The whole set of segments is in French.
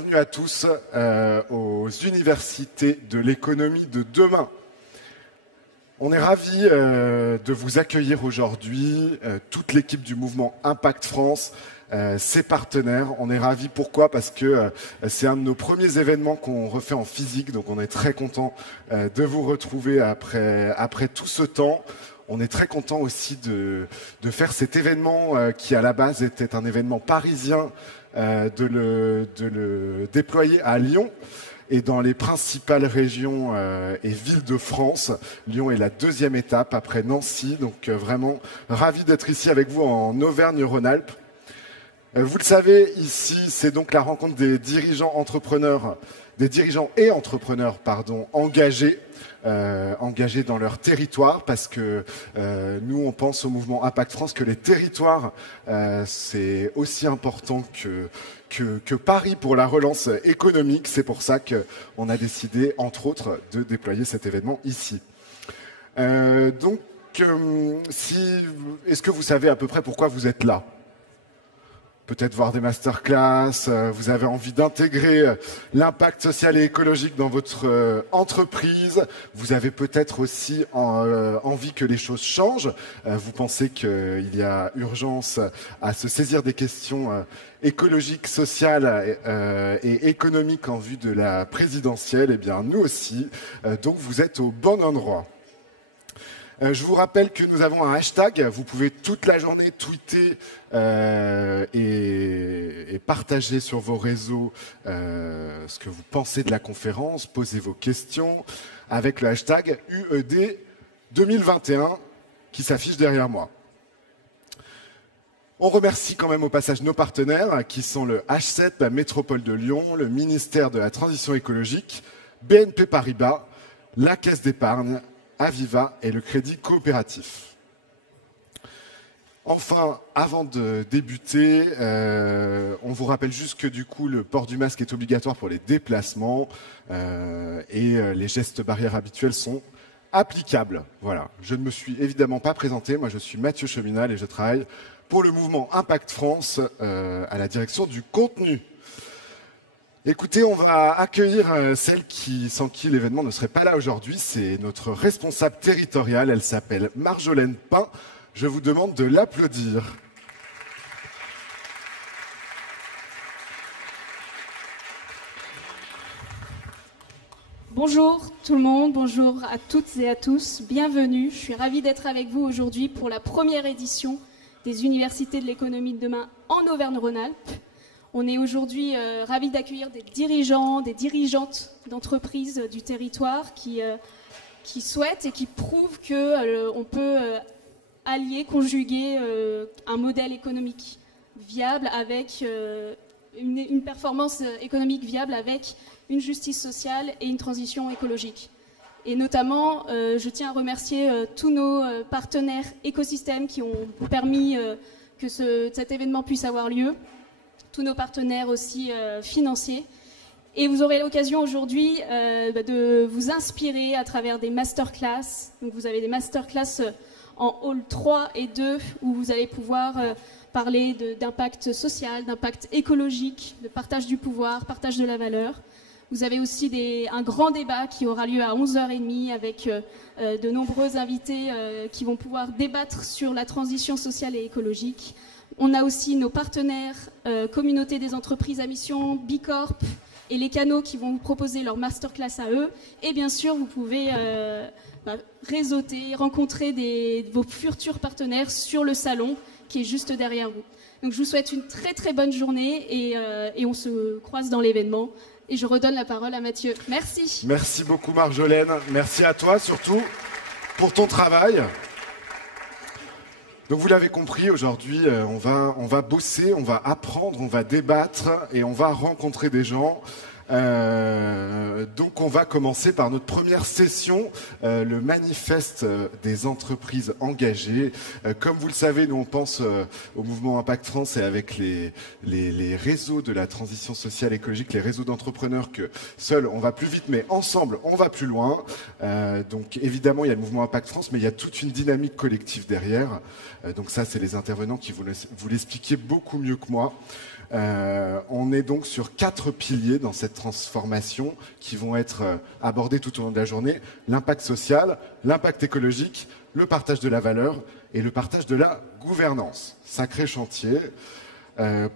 Bienvenue à tous aux universités de l'économie de demain. On est ravis de vous accueillir aujourd'hui, toute l'équipe du mouvement Impact France, ses partenaires. On est ravis, pourquoi? Parce que c'est un de nos premiers événements qu'on refait en physique, donc on est très content de vous retrouver après tout ce temps. On est très content aussi de faire cet événement qui à la base était un événement parisien, de le déployer à Lyon et dans les principales régions et villes de France. Lyon est la deuxième étape après Nancy, donc vraiment ravi d'être ici avec vous en Auvergne-Rhône-Alpes. Vous le savez, ici c'est donc la rencontre des dirigeants et entrepreneurs engagés dans leur territoire, parce que nous on pense au mouvement Impact France que les territoires c'est aussi important que Paris pour la relance économique. C'est pour ça qu'on a décidé entre autres de déployer cet événement ici. Est-ce que vous savez à peu près pourquoi vous êtes là ? Peut-être voir des masterclass, vous avez envie d'intégrer l'impact social et écologique dans votre entreprise, vous avez peut-être aussi envie que les choses changent, vous pensez qu'il y a urgence à se saisir des questions écologiques, sociales et économiques en vue de la présidentielle. Eh bien, nous aussi, donc vous êtes au bon endroit. Je vous rappelle que nous avons un hashtag, vous pouvez toute la journée tweeter et partager sur vos réseaux ce que vous pensez de la conférence, poser vos questions avec le hashtag UED 2021 qui s'affiche derrière moi. On remercie quand même au passage nos partenaires qui sont le H7, la Métropole de Lyon, le ministère de la Transition écologique, BNP Paribas, la Caisse d'épargne, Aviva et le Crédit Coopératif. Enfin, avant de débuter, on vous rappelle juste que du coup, le port du masque est obligatoire pour les déplacements et les gestes barrières habituels sont applicables. Voilà. Je ne me suis évidemment pas présenté. Moi, je suis Mathieu Cheminal et je travaille pour le mouvement Impact France à la direction du contenu. Écoutez, on va accueillir celle sans qui l'événement ne serait pas là aujourd'hui. C'est notre responsable territoriale. Elle s'appelle Marjolaine Pain. Je vous demande de l'applaudir. Bonjour tout le monde, bonjour à toutes et à tous. Bienvenue. Je suis ravie d'être avec vous aujourd'hui pour la première édition des Universités de l'économie de demain en Auvergne-Rhône-Alpes. On est aujourd'hui ravis d'accueillir des dirigeants, des dirigeantes d'entreprises du territoire qui souhaitent et qui prouvent qu'on peut allier, conjuguer un modèle économique viable avec une performance économique viable avec une justice sociale et une transition écologique. Et notamment, je tiens à remercier tous nos partenaires écosystèmes qui ont permis que cet événement puisse avoir lieu. Tous nos partenaires aussi financiers. Et vous aurez l'occasion aujourd'hui de vous inspirer à travers des masterclass. Donc vous avez des masterclass en hall 3 et 2 où vous allez pouvoir parler d'impact social, d'impact écologique, de partage du pouvoir, partage de la valeur. Vous avez aussi un grand débat qui aura lieu à 11h30 avec de nombreux invités qui vont pouvoir débattre sur la transition sociale et écologique. On a aussi nos partenaires, communauté des entreprises à mission, Bicorp et les canaux qui vont vous proposer leur masterclass à eux. Et bien sûr, vous pouvez réseauter, rencontrer vos futurs partenaires sur le salon qui est juste derrière vous. Donc je vous souhaite une très très bonne journée et on se croise dans l'événement. Et je redonne la parole à Mathieu. Merci. Merci beaucoup Marjolaine. Merci à toi surtout pour ton travail. Donc vous l'avez compris, aujourd'hui, on va bosser, on va apprendre, on va débattre et on va rencontrer des gens. Donc on va commencer par notre première session, le manifeste des entreprises engagées. Comme vous le savez, nous on pense au mouvement Impact France et avec les réseaux de la transition sociale écologique, les réseaux d'entrepreneurs que seuls on va plus vite, mais ensemble on va plus loin. Donc évidemment il y a le mouvement Impact France, mais il y a toute une dynamique collective derrière. Donc ça c'est les intervenants qui vous l'expliquer beaucoup mieux que moi. On est donc sur 4 piliers dans cette transformation qui vont être abordés tout au long de la journée. L'impact social, l'impact écologique, le partage de la valeur et le partage de la gouvernance. Sacré chantier.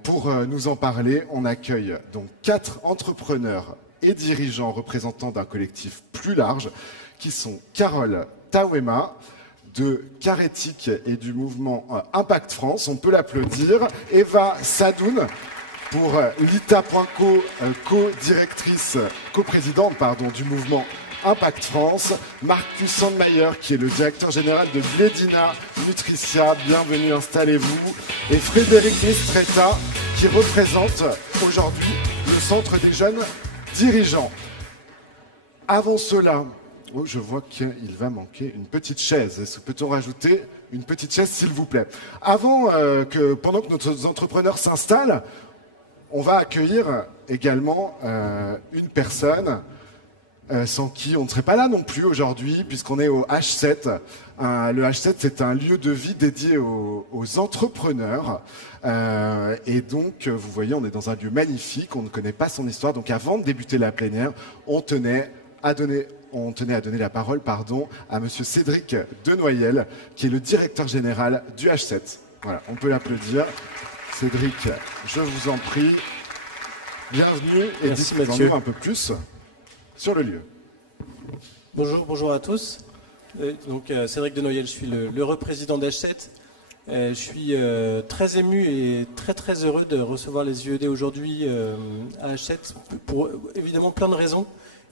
Pour nous en parler, on accueille donc 4 entrepreneurs et dirigeants représentants d'un collectif plus large qui sont Carole Tawema de Carétique et du mouvement Impact France, on peut l'applaudir, Eva Sadoun pour Lita.co, co-directrice, coprésidente du mouvement Impact France, Marcus Sandmayer qui est le directeur général de Bledina Nutricia, bienvenue, installez-vous, et Frédéric Mistretta qui représente aujourd'hui le Centre des jeunes dirigeants. Avant cela, je vois qu'il va manquer une petite chaise. Est-ce que peut-on rajouter une petite chaise, s'il vous plaît? Pendant que nos entrepreneurs s'installent, on va accueillir également une personne sans qui on ne serait pas là non plus aujourd'hui, puisqu'on est au H7. Le H7, c'est un lieu de vie dédié aux entrepreneurs. Et donc, vous voyez, on est dans un lieu magnifique, on ne connaît pas son histoire. Donc, avant de débuter la plénière, on tenait à donner la parole à monsieur Cédric Denoyel, qui est le directeur général du H7. Voilà, on peut l'applaudir. Cédric, je vous en prie. Bienvenue et dites-nous un peu plus sur le lieu. Bonjour à tous. Cédric Denoyel, je suis le représident d'H7. Je suis très ému et très heureux de recevoir les UED aujourd'hui à H7 pour évidemment plein de raisons.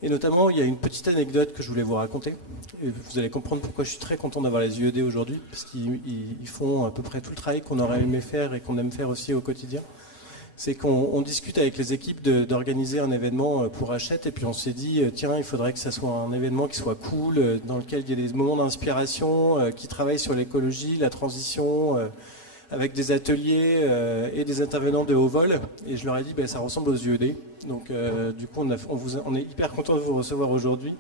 Et notamment, il y a une petite anecdote que je voulais vous raconter. Et vous allez comprendre pourquoi je suis très content d'avoir les UED aujourd'hui, parce qu'ils font à peu près tout le travail qu'on aurait aimé faire et qu'on aime faire aussi au quotidien. C'est qu'on discute avec les équipes d'organiser un événement pour H7, et puis on s'est dit, tiens, il faudrait que ça soit un événement qui soit cool, dans lequel il y ait des moments d'inspiration, qui travaillent sur l'écologie, la transition, avec des ateliers et des intervenants de haut vol. Et je leur ai dit, ça ressemble aux UED. Donc du coup, on est hyper content de vous recevoir aujourd'hui.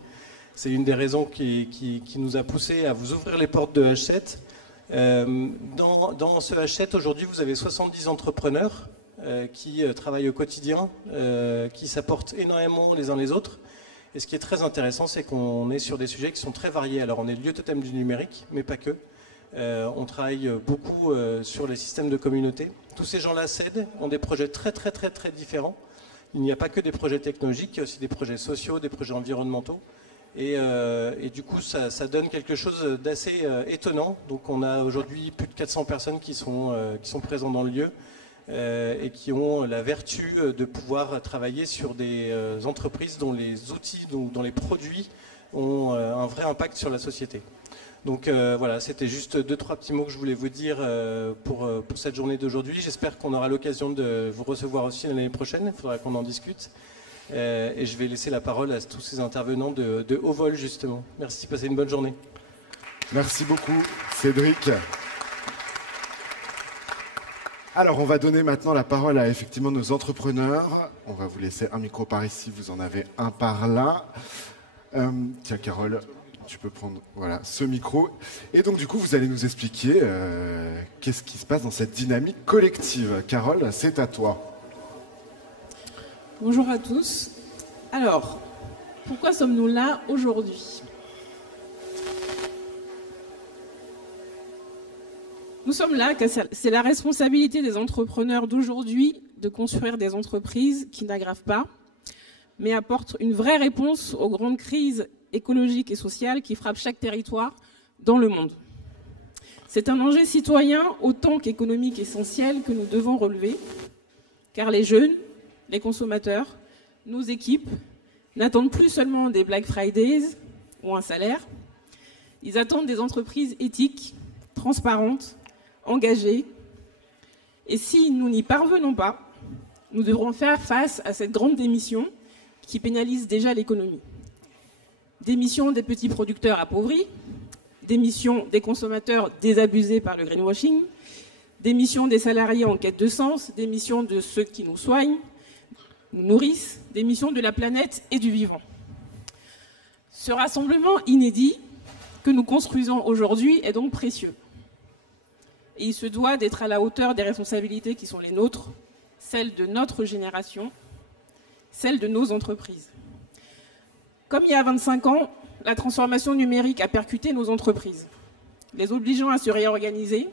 C'est une des raisons qui nous a poussé à vous ouvrir les portes de H7. Dans ce H7, aujourd'hui, vous avez 70 entrepreneurs qui travaillent au quotidien, qui s'apportent énormément les uns les autres. Et ce qui est très intéressant, c'est qu'on est sur des sujets qui sont très variés. Alors on est le lieu totem du numérique, mais pas que. On travaille beaucoup sur les systèmes de communauté. Tous ces gens-là s'aident, ont des projets très différents. Il n'y a pas que des projets technologiques, il y a aussi des projets sociaux, des projets environnementaux. Et du coup, ça donne quelque chose d'assez étonnant. Donc on a aujourd'hui plus de 400 personnes qui sont présentes dans le lieu et qui ont la vertu de pouvoir travailler sur des entreprises dont les outils, dont les produits ont un vrai impact sur la société. Donc voilà, c'était juste 2-3 petits mots que je voulais vous dire pour cette journée d'aujourd'hui. J'espère qu'on aura l'occasion de vous recevoir aussi l'année prochaine. Il faudra qu'on en discute. Et je vais laisser la parole à tous ces intervenants de haut vol, justement. Merci, passez une bonne journée. Merci beaucoup, Cédric. Alors, on va donner maintenant la parole à effectivement nos entrepreneurs. On va vous laisser un micro par ici, vous en avez un par là. Tiens, Carole, tu peux prendre ce micro. Et donc, du coup, vous allez nous expliquer qu'est-ce qui se passe dans cette dynamique collective. Carole, c'est à toi. Bonjour à tous. Alors, pourquoi sommes-nous là aujourd'hui ? Nous sommes là car c'est la responsabilité des entrepreneurs d'aujourd'hui de construire des entreprises qui n'aggravent pas, mais apportent une vraie réponse aux grandes crises écologiques et sociales qui frappent chaque territoire dans le monde. C'est un enjeu citoyen autant qu'économique essentiel que nous devons relever, car les jeunes, les consommateurs, nos équipes n'attendent plus seulement des Black Fridays ou un salaire, ils attendent des entreprises éthiques, transparentes, engagées. Et si nous n'y parvenons pas, nous devrons faire face à cette grande démission qui pénalise déjà l'économie. Démission des petits producteurs appauvris, démission des consommateurs désabusés par le greenwashing, démission des salariés en quête de sens, démission de ceux qui nous soignent, nous nourrissent, démission de la planète et du vivant. Ce rassemblement inédit que nous construisons aujourd'hui est donc précieux. Et il se doit d'être à la hauteur des responsabilités qui sont les nôtres celle de notre génération, celle de nos entreprises. Comme il y a 25 ans, la transformation numérique a percuté nos entreprises, les obligeant à se réorganiser.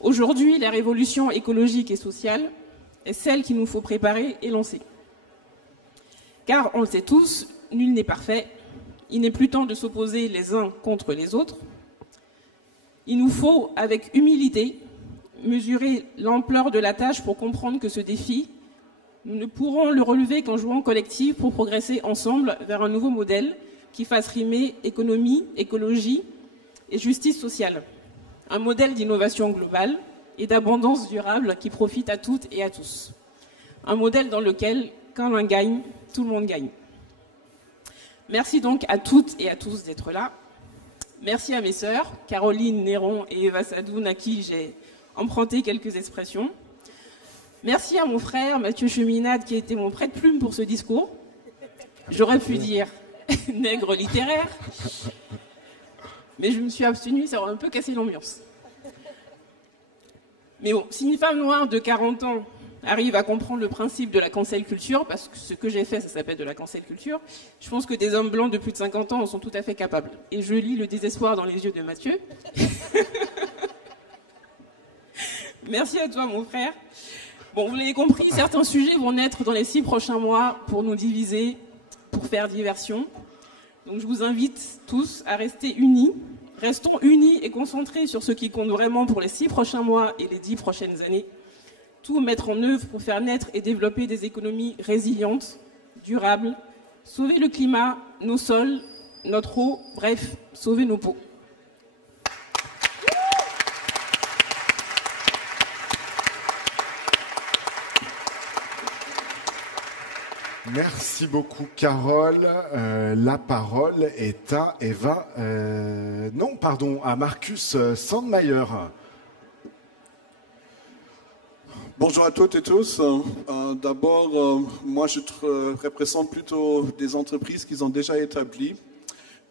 Aujourd'hui, la révolution écologique et sociale est celle qu'il nous faut préparer et lancer. Car, on le sait tous, nul n'est parfait. Il n'est plus temps de s'opposer les uns contre les autres. Il nous faut, avec humilité, mesurer l'ampleur de la tâche pour comprendre que ce défi, nous ne pourrons le relever qu'en jouant collectif pour progresser ensemble vers un nouveau modèle qui fasse rimer économie, écologie et justice sociale. Un modèle d'innovation globale et d'abondance durable qui profite à toutes et à tous. Un modèle dans lequel, quand l'un gagne, tout le monde gagne. Merci donc à toutes et à tous d'être là. Merci à mes sœurs, Caroline Néron et Eva Sadoun, à qui j'ai emprunté quelques expressions. Merci à mon frère Mathieu Cheminade, qui a été mon prête-plume pour ce discours. J'aurais pu dire nègre littéraire, mais je me suis abstenue, ça aurait un peu cassé l'ambiance. Mais bon, si une femme noire de 40 ans arrive à comprendre le principe de la cancel culture, parce que ce que j'ai fait, ça s'appelle de la cancel culture, je pense que des hommes blancs de plus de 50 ans en sont tout à fait capables. Et je lis le désespoir dans les yeux de Mathieu. Merci à toi, mon frère. Bon, vous l'avez compris, certains sujets vont naître dans les 6 prochains mois pour nous diviser, pour faire diversion. Donc je vous invite tous à rester unis. Restons unis et concentrés sur ce qui compte vraiment pour les 6 prochains mois et les 10 prochaines années. Tout mettre en œuvre pour faire naître et développer des économies résilientes, durables, sauver le climat, nos sols, notre eau, bref, sauver nos peaux. Merci beaucoup, Carole. La parole est à Eva, à Marcus Sandmayer. Bonjour à toutes et tous. D'abord, moi je représente plutôt des entreprises qui sont déjà établies.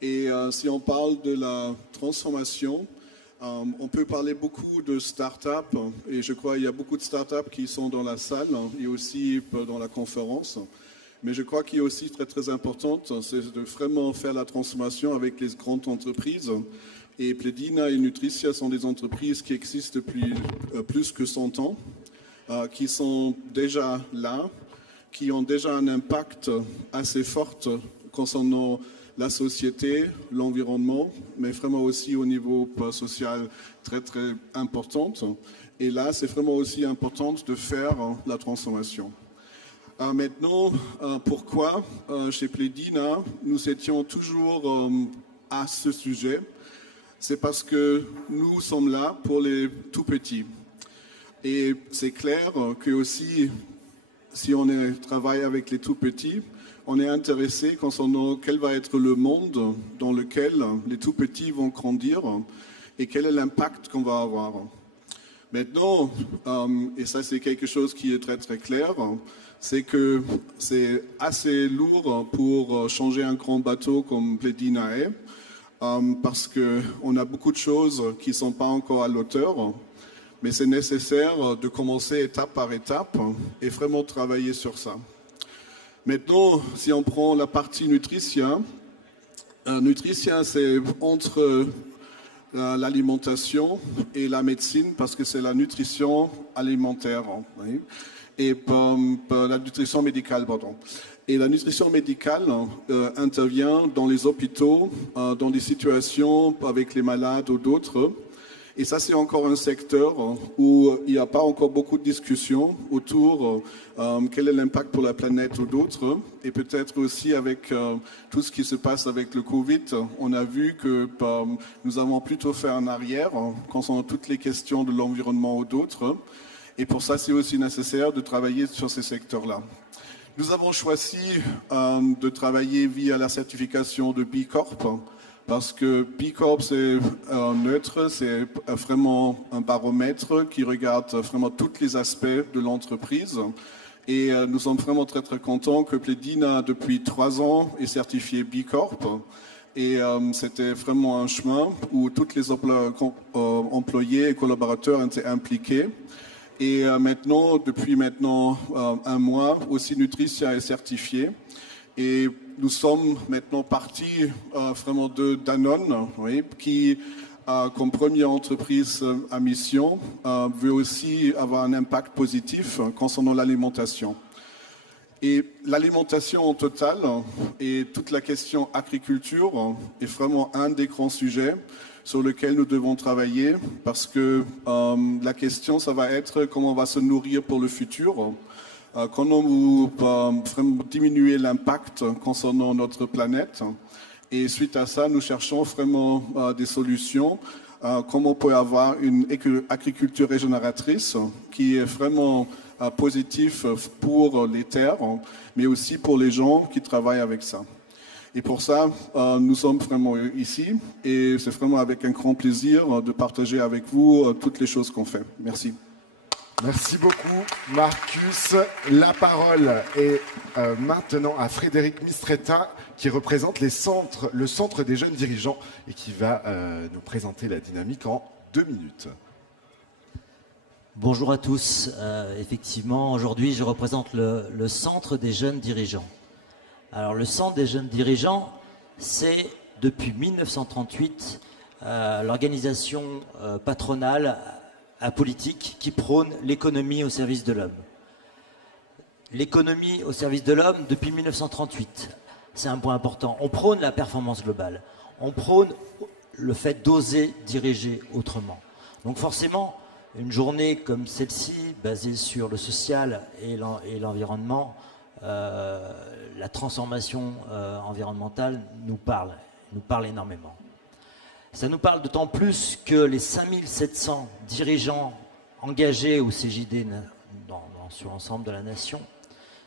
Et si on parle de la transformation, on peut parler beaucoup de start-up. Et je crois qu'il y a beaucoup de start-up qui sont dans la salle et aussi dans la conférence. Mais je crois qu'il est aussi très très important, c'est de vraiment faire la transformation avec les grandes entreprises. Et Pledina et Nutricia sont des entreprises qui existent depuis plus que 100 ans, qui sont déjà là, qui ont déjà un impact assez fort concernant la société, l'environnement, mais vraiment aussi au niveau social très très important. Et là, c'est vraiment aussi important de faire la transformation. Maintenant, pourquoi chez Pledina, nous étions toujours à ce sujet? C'est parce que nous sommes là pour les tout petits. Et c'est clair que aussi, si on travaille avec les tout petits, on est intéressé concernant quel va être le monde dans lequel les tout petits vont grandir et quel est l'impact qu'on va avoir. Maintenant, et ça c'est quelque chose qui est très très clair, c'est que c'est assez lourd pour changer un grand bateau comme Pledina est, parce qu'on a beaucoup de choses qui ne sont pas encore à l'auteur, mais c'est nécessaire de commencer étape par étape et vraiment travailler sur ça. Maintenant, si on prend la partie Nutricia, Nutricia c'est entre l'alimentation et la médecine, parce que c'est la nutrition alimentaire. Oui. Et la nutrition médicale, pardon. Et la nutrition médicale intervient dans les hôpitaux, dans des situations avec les malades ou d'autres. Et ça, c'est encore un secteur où il n'y a pas encore beaucoup de discussions autour quel est l'impact pour la planète ou d'autres. Et peut-être aussi avec tout ce qui se passe avec le Covid, on a vu que nous avons plutôt fait en arrière concernant toutes les questions de l'environnement ou d'autres. Et pour ça, c'est aussi nécessaire de travailler sur ces secteurs-là. Nous avons choisi de travailler via la certification de B Corp, parce que B Corp, c'est neutre, c'est vraiment un baromètre qui regarde vraiment tous les aspects de l'entreprise. Et nous sommes vraiment très très contents que Pledina, depuis 3 ans, est certifié B Corp. Et c'était vraiment un chemin où tous les employés et collaborateurs étaient impliqués. Et maintenant, depuis un mois, aussi Nutricia est certifié. Et nous sommes maintenant partis vraiment de Danone, oui, qui, comme première entreprise à mission, veut aussi avoir un impact positif concernant l'alimentation. Et l'alimentation en total et toute la question agriculture est vraiment un des grands sujets sur lequel nous devons travailler parce que la question, ça va être comment on va se nourrir pour le futur, comment nous vraiment diminuer l'impact concernant notre planète. Et suite à ça, nous cherchons vraiment des solutions, comment on peut avoir une agriculture régénératrice qui est vraiment positif pour les terres, mais aussi pour les gens qui travaillent avec ça. Et pour ça, nous sommes vraiment ici et c'est vraiment avec un grand plaisir de partager avec vous toutes les choses qu'on fait. Merci. Merci beaucoup, Marcus. La parole est maintenant à Frédéric Mistretta, qui représente le Centre des jeunes dirigeants et qui va nous présenter la dynamique en 2 minutes. Bonjour à tous. Effectivement, aujourd'hui, je représente le Centre des jeunes dirigeants. Alors, le Centre des jeunes dirigeants, c'est depuis 1938 l'organisation patronale apolitique qui prône l'économie au service de l'homme. L'économie au service de l'homme depuis 1938, c'est un point important. On prône la performance globale. On prône le fait d'oser diriger autrement. Donc forcément, une journée comme celle-ci, basée sur le social et l'environnement, la transformation environnementale nous parle énormément. Ça nous parle d'autant plus que les 5700 dirigeants engagés au CJD sur l'ensemble de la nation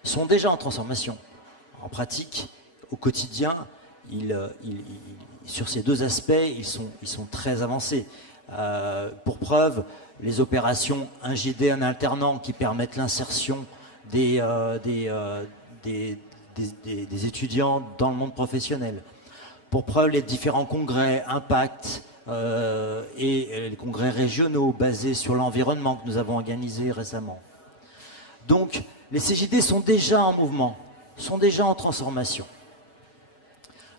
sont déjà en transformation. En pratique, au quotidien, sur ces 2 aspects, ils sont très avancés. Pour preuve, les opérations un JD, un alternant qui permettent l'insertion des étudiants dans le monde professionnel. Pour preuve, les différents congrès Impact et les congrès régionaux basés sur l'environnement que nous avons organisés récemment. Donc, les CJD sont déjà en mouvement, sont déjà en transformation.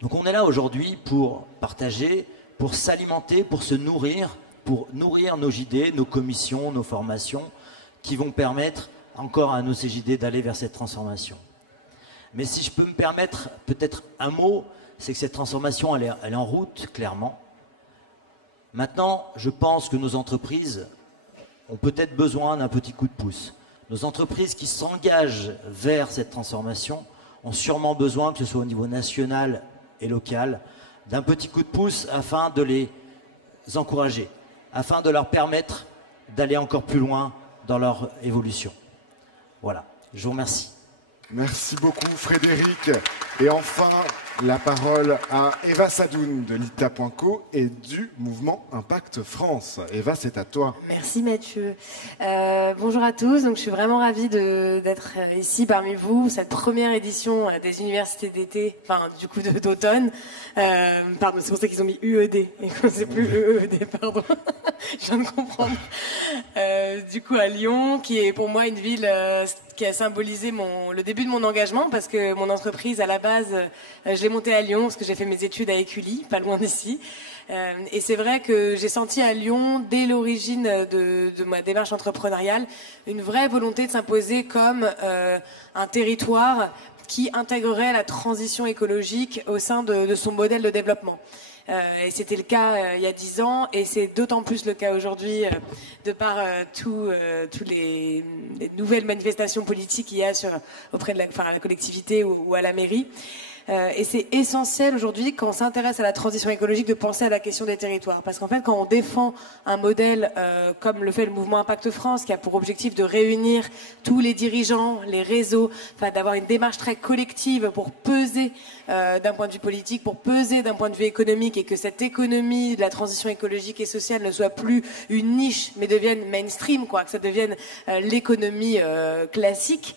Donc on est là aujourd'hui pour partager, pour s'alimenter, pour se nourrir, pour nourrir nos JD, nos commissions, nos formations, qui vont permettre encore à nos CJD d'aller vers cette transformation. Mais si je peux me permettre peut-être un mot, c'est que cette transformation, elle est en route, clairement. Maintenant, je pense que nos entreprises ont peut-être besoin d'un petit coup de pouce. Nos entreprises qui s'engagent vers cette transformation ont sûrement besoin, que ce soit au niveau national et local, d'un petit coup de pouce afin de les encourager, afin de leur permettre d'aller encore plus loin dans leur évolution. Voilà, je vous remercie. Merci beaucoup Frédéric. Et enfin, la parole à Eva Sadoun de l'ITA.co et du mouvement Impact France. Eva, c'est à toi. Merci Mathieu. Bonjour à tous. Donc, je suis vraiment ravie d'être ici parmi vous, cette première édition des universités d'été, enfin du coup d'automne. Pardon, c'est pour ça qu'ils ont mis UED et que c'est plus EED, pardon. Je viens de comprendre. Du coup à Lyon, qui est pour moi une ville qui a symbolisé le début de mon engagement, parce que mon entreprise à la base, je l'ai montée à Lyon parce que j'ai fait mes études à Écully, pas loin d'ici. Et c'est vrai que j'ai senti à Lyon, dès l'origine de ma démarche entrepreneuriale, une vraie volonté de s'imposer comme un territoire qui intégrerait la transition écologique au sein de son modèle de développement. Et c'était le cas il y a 10 ans, et c'est d'autant plus le cas aujourd'hui de par toutes les nouvelles manifestations politiques qu'il y a auprès de la collectivité ou à la mairie. Et c'est essentiel aujourd'hui, quand on s'intéresse à la transition écologique, de penser à la question des territoires. Parce qu'en fait, quand on défend un modèle comme le fait le mouvement Impact France, qui a pour objectif de réunir tous les dirigeants, les réseaux, d'avoir une démarche très collective pour peser d'un point de vue politique, pour peser d'un point de vue économique, et que cette économie de la transition écologique et sociale ne soit plus une niche, mais devienne mainstream, que ça devienne l'économie classique.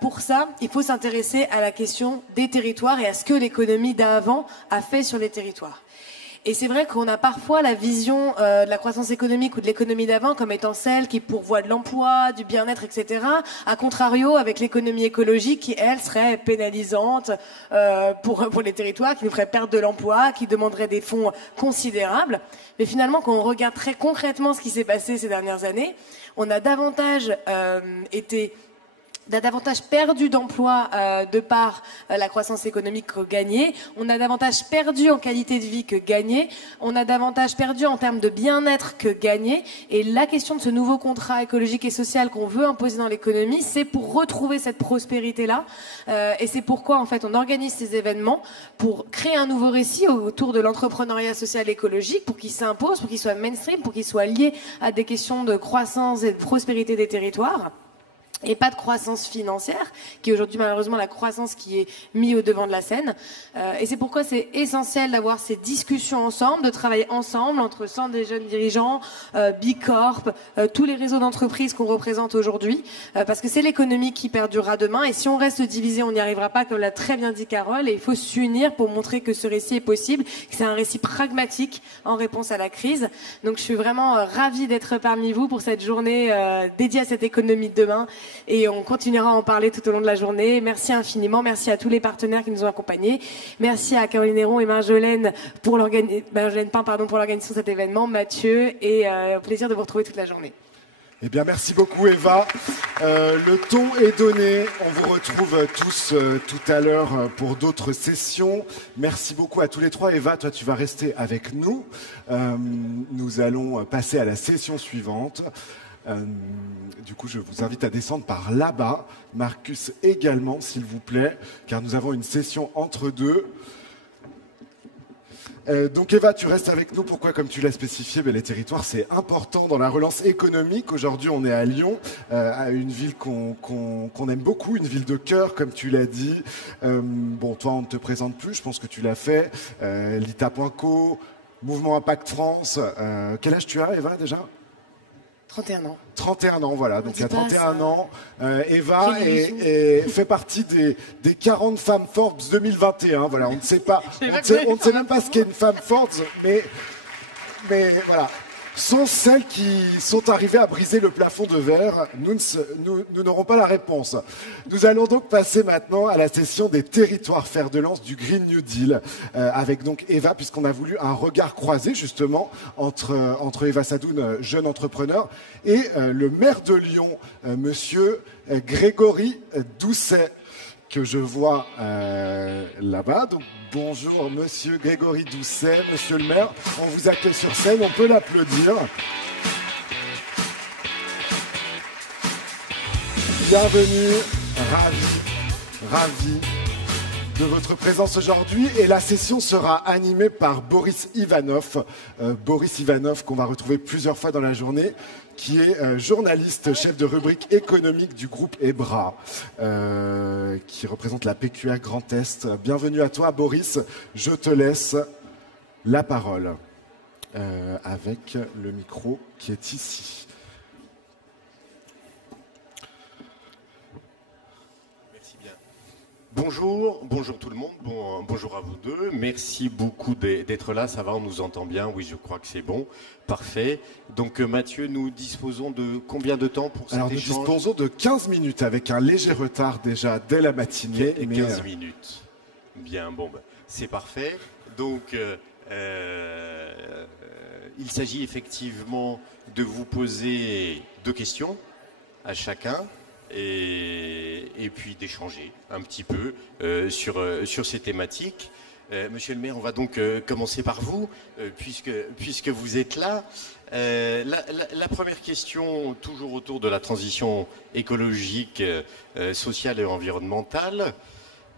Pour ça, il faut s'intéresser à la question des territoires et à ce que l'économie d'avant a fait sur les territoires. Et c'est vrai qu'on a parfois la vision de la croissance économique ou de l'économie d'avant comme étant celle qui pourvoit de l'emploi, du bien-être, etc. A contrario, avec l'économie écologique qui, elle, serait pénalisante pour les territoires, qui nous ferait perdre de l'emploi, qui demanderait des fonds considérables. Mais finalement, quand on regarde très concrètement ce qui s'est passé ces dernières années, on a davantage perdu d'emplois de par la croissance économique que gagné. On a davantage perdu en qualité de vie que gagné. On a davantage perdu en termes de bien-être que gagné. Et la question de ce nouveau contrat écologique et social qu'on veut imposer dans l'économie, c'est pour retrouver cette prospérité-là. Et c'est pourquoi, en fait, on organise ces événements pour créer un nouveau récit autour de l'entrepreneuriat social et écologique, pour qu'il s'impose, pour qu'il soit mainstream, pour qu'il soit lié à des questions de croissance et de prospérité des territoires. Et pas de croissance financière, qui est aujourd'hui malheureusement la croissance qui est mise au devant de la scène. Et c'est pourquoi c'est essentiel d'avoir ces discussions ensemble, de travailler ensemble entre centres des jeunes dirigeants, Bicorp, tous les réseaux d'entreprises qu'on représente aujourd'hui, parce que c'est l'économie qui perdurera demain. Et si on reste divisé, on n'y arrivera pas, comme l'a très bien dit Carole. Et il faut s'unir pour montrer que ce récit est possible, que c'est un récit pragmatique en réponse à la crise. Donc je suis vraiment ravie d'être parmi vous pour cette journée dédiée à cette économie de demain. Et on continuera à en parler tout au long de la journée. Merci infiniment. Merci à tous les partenaires qui nous ont accompagnés. Merci à Caroline Héron et Marjolaine Pain pour l'organisation de cet événement. Mathieu, et au plaisir de vous retrouver toute la journée. Eh bien, merci beaucoup, Eva. Le ton est donné. On vous retrouve tous tout à l'heure pour d'autres sessions. Merci beaucoup à tous les trois. Eva, toi, tu vas rester avec nous. Nous allons passer à la session suivante. Du coup, je vous invite à descendre par là-bas. Marcus également, s'il vous plaît, car nous avons une session entre deux. Donc Eva, tu restes avec nous. Pourquoi? Comme tu l'as spécifié, les territoires, c'est important dans la relance économique. Aujourd'hui, on est à Lyon, une ville qu'on aime beaucoup, une ville de cœur, comme tu l'as dit. Bon, toi, on ne te présente plus, je pense que tu l'as fait. Lita.co, Mouvement Impact France. Quel âge tu as, Eva, déjà? 31 ans. 31 ans, voilà. Donc, il y a 31 ans. Eva fait partie des 40 femmes Forbes 2021. Voilà, on ne sait pas, on ne sait même pas ce qu'est une femme Forbes, mais voilà. Sont celles qui sont arrivées à briser le plafond de verre. Nous n'aurons pas la réponse. Nous allons donc passer maintenant à la session des territoires fer de lance du Green New Deal, avec donc Eva, puisqu'on a voulu un regard croisé justement entre Eva Sadoun, jeune entrepreneur, et le maire de Lyon, monsieur Grégory Doucet, que je vois là-bas. Donc, bonjour, monsieur Grégory Doucet, monsieur le maire. On vous accueille sur scène, on peut l'applaudir. Bienvenue, ravi de votre présence aujourd'hui. Et la session sera animée par Boris Ivanov. Boris Ivanov, qu'on va retrouver plusieurs fois dans la journée, qui est journaliste, chef de rubrique économique du groupe EBRA, qui représente la PQR Grand Est. Bienvenue à toi, Boris. Je te laisse la parole avec le micro qui est ici. Merci bien. Bonjour tout le monde. Bonjour à vous deux. Merci beaucoup d'être là. Ça va, on nous entend bien. Oui, je crois que c'est bon. Parfait. Donc Mathieu, nous disposons de combien de temps pour cet échange? Nous disposons de 15 minutes avec un léger retard déjà dès la matinée. 15 minutes. Bien, bon, c'est parfait. Donc, il s'agit effectivement de vous poser 2 questions à chacun et puis d'échanger un petit peu sur ces thématiques. Monsieur le maire, on va donc commencer par vous, puisque vous êtes là. La première question, toujours autour de la transition écologique, sociale et environnementale,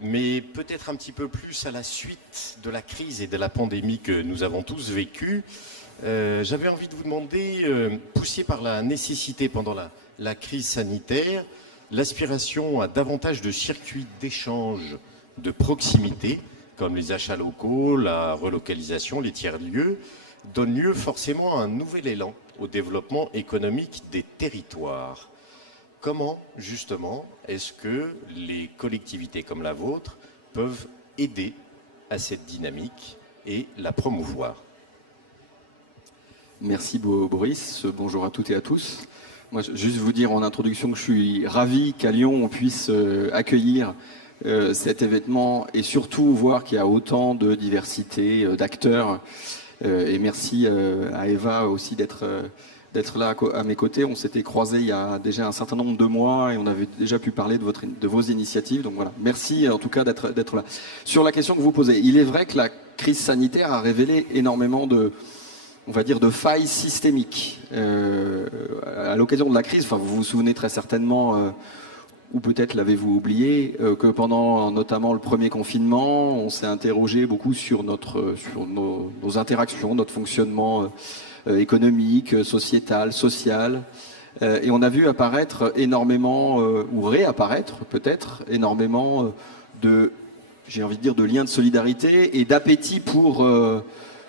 mais peut-être un petit peu plus à la suite de la crise et de la pandémie que nous avons tous vécue. J'avais envie de vous demander, poussé par la nécessité pendant la crise sanitaire, l'aspiration à davantage de circuits d'échange de proximité, comme les achats locaux, la relocalisation, les tiers-lieux, donne lieu forcément à un nouvel élan au développement économique des territoires. Comment, justement, est-ce que les collectivités comme la vôtre peuvent aider à cette dynamique et la promouvoir? Merci Boris, bonjour à toutes et à tous. Moi, juste vous dire en introduction que je suis ravi qu'à Lyon on puisse accueillir cet événement et surtout voir qu'il y a autant de diversité d'acteurs. Et merci à Eva aussi d'être là à mes côtés. On s'était croisés il y a déjà un certain nombre de mois et on avait déjà pu parler de vos initiatives. Donc voilà, merci en tout cas d'être là. Sur la question que vous posez, il est vrai que la crise sanitaire a révélé énormément de failles systémiques. À l'occasion de la crise, enfin, vous vous souvenez très certainement, ou peut-être l'avez-vous oublié, que pendant notamment le premier confinement, on s'est interrogé beaucoup sur nos interactions, notre fonctionnement économique, sociétal, social. Et on a vu apparaître énormément, ou réapparaître peut-être, énormément de liens de solidarité et d'appétit pour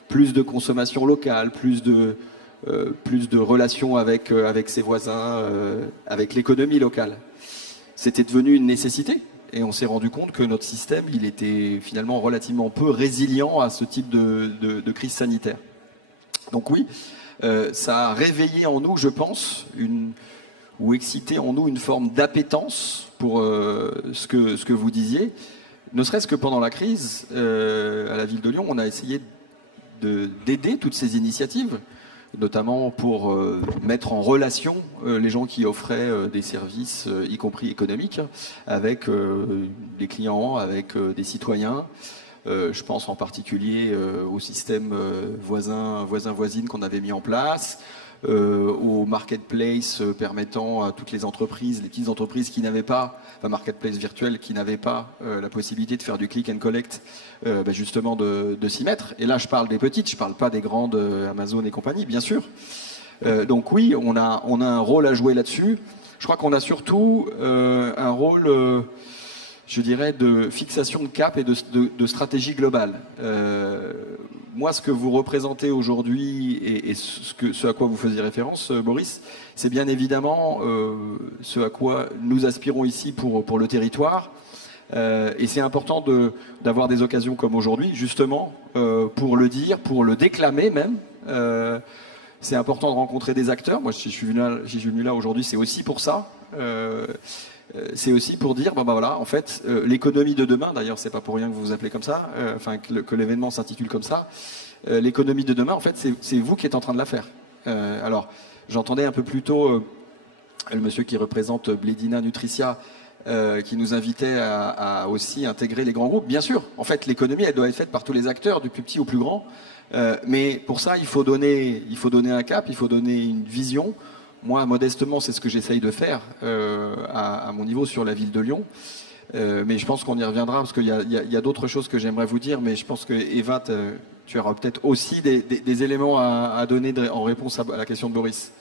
plus de consommation locale, plus de relations avec ses voisins, avec l'économie locale. C'était devenu une nécessité et on s'est rendu compte que notre système, il était finalement relativement peu résilient à ce type de crise sanitaire. Donc oui, ça a réveillé en nous, je pense, ou excité en nous une forme d'appétence pour ce que vous disiez. Ne serait-ce que pendant la crise, à la ville de Lyon, on a essayé d'aider toutes ces initiatives, notamment pour mettre en relation les gens qui offraient des services, y compris économiques, avec des clients, avec des citoyens. Je pense en particulier au système voisin-voisine qu'on avait mis en place, au marketplace permettant à toutes les entreprises, les petites entreprises qui n'avaient pas, marketplace virtuel qui n'avaient pas la possibilité de faire du click and collect, justement de s'y mettre. Et là, je parle des petites, je parle pas des grandes Amazon et compagnie, bien sûr. Donc oui, on a un rôle à jouer là-dessus. Je crois qu'on a surtout un rôle, je dirais, de fixation de cap et de stratégie globale. Moi, ce que vous représentez aujourd'hui et ce à quoi vous faisiez référence, Boris, c'est bien évidemment ce à quoi nous aspirons ici pour le territoire. Et c'est important d'avoir des occasions comme aujourd'hui, justement, pour le dire, pour le déclamer même. C'est important de rencontrer des acteurs. Moi, si je suis venu là aujourd'hui, c'est aussi pour ça. C'est aussi pour dire, voilà, en fait, l'économie de demain, d'ailleurs, c'est pas pour rien que vous vous appelez comme ça, que l'événement s'intitule comme ça. L'économie de demain, en fait, c'est vous qui êtes en train de la faire. Alors, j'entendais un peu plus tôt le monsieur qui représente Blédina Nutricia, qui nous invitait à aussi intégrer les grands groupes. Bien sûr, en fait, l'économie, elle doit être faite par tous les acteurs, du plus petit au plus grand. Mais pour ça, il faut donner un cap, il faut donner une vision. Moi, modestement, c'est ce que j'essaye de faire à mon niveau sur la ville de Lyon. Mais je pense qu'on y reviendra parce qu'il y a d'autres choses que j'aimerais vous dire. Mais je pense que Eva, tu auras peut-être aussi des éléments à donner en réponse à la question de Boris.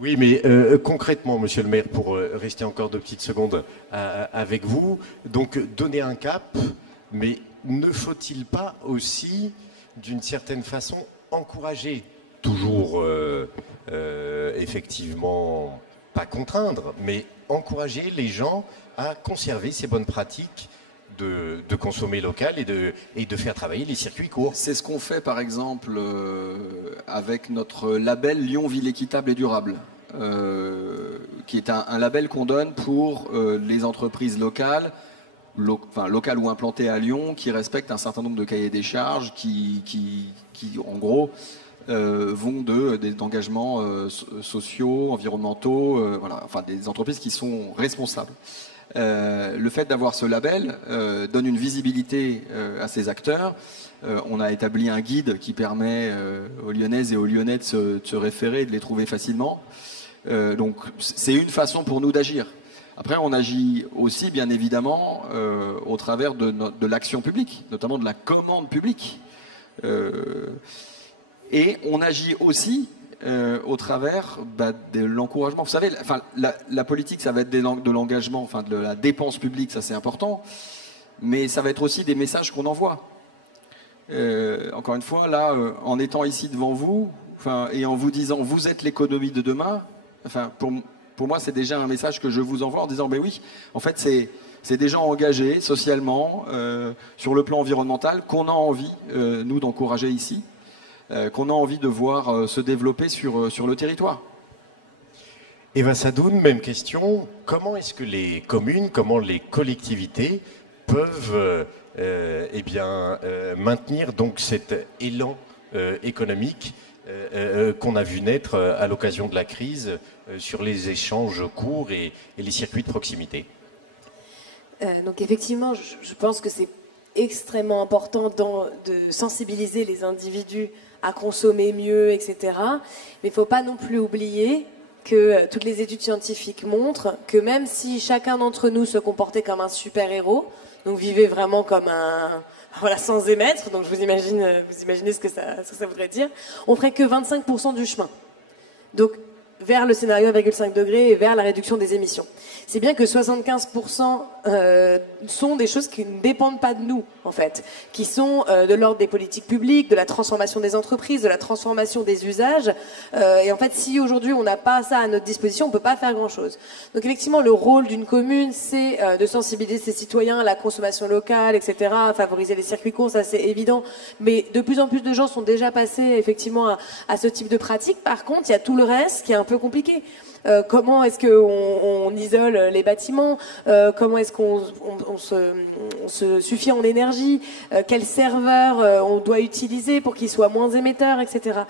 Oui, mais concrètement, monsieur le maire, pour rester encore 2 petites secondes avec vous, donc donner un cap, mais ne faut-il pas aussi, d'une certaine façon, encourager, toujours effectivement pas contraindre, mais encourager les gens à conserver ces bonnes pratiques de consommer local et de faire travailler les circuits courts. C'est ce qu'on fait par exemple avec notre label Lyon Ville équitable et durable, qui est un label qu'on donne pour les entreprises locales, locales ou implantées à Lyon, qui respectent un certain nombre de cahiers des charges, qui en gros vont d'engagements sociaux, environnementaux, des entreprises qui sont responsables. Le fait d'avoir ce label donne une visibilité à ces acteurs. On a établi un guide qui permet aux Lyonnaises et aux Lyonnais de se référer et de les trouver facilement. Donc c'est une façon pour nous d'agir. Après, on agit aussi, bien évidemment, au travers de l'action publique, notamment de la commande publique. Et on agit aussi au travers de l'encouragement. Vous savez, la politique, ça va être de l'engagement, de la dépense publique, ça c'est important, mais ça va être aussi des messages qu'on envoie. Encore une fois, là, en étant ici devant vous, et en vous disant vous êtes l'économie de demain, pour moi c'est déjà un message que je vous envoie en disant oui, en fait c'est des gens engagés socialement, sur le plan environnemental, qu'on a envie, nous, d'encourager ici. qu'on a envie de voir se développer sur le territoire. Eva Sadoun, même question. Comment est-ce que les communes, comment les collectivités peuvent maintenir donc cet élan économique qu'on a vu naître à l'occasion de la crise sur les échanges courts et les circuits de proximité? Donc effectivement, je pense que c'est extrêmement important de sensibiliser les individus à consommer mieux, etc. Mais il ne faut pas non plus oublier que toutes les études scientifiques montrent que même si chacun d'entre nous se comportait comme un super-héros, donc vivait vraiment comme sans émettre, donc vous imaginez ce que ça voudrait dire, on ferait que 25% du chemin. Donc vers le scénario 1,5 degré et vers la réduction des émissions. C'est bien que 75% sont des choses qui ne dépendent pas de nous, en fait, qui sont de l'ordre des politiques publiques, de la transformation des entreprises, de la transformation des usages. Et en fait, si aujourd'hui on n'a pas ça à notre disposition, on ne peut pas faire grand-chose. Donc effectivement, le rôle d'une commune, c'est de sensibiliser ses citoyens à la consommation locale, etc., favoriser les circuits courts, ça c'est évident. Mais de plus en plus de gens sont déjà passés effectivement à ce type de pratique. Par contre, il y a tout le reste qui est un peu compliqué. Comment est-ce qu'on isole les bâtiments, comment est-ce qu'on se suffit en énergie, quel serveur on doit utiliser pour qu'il soit moins émetteur, etc.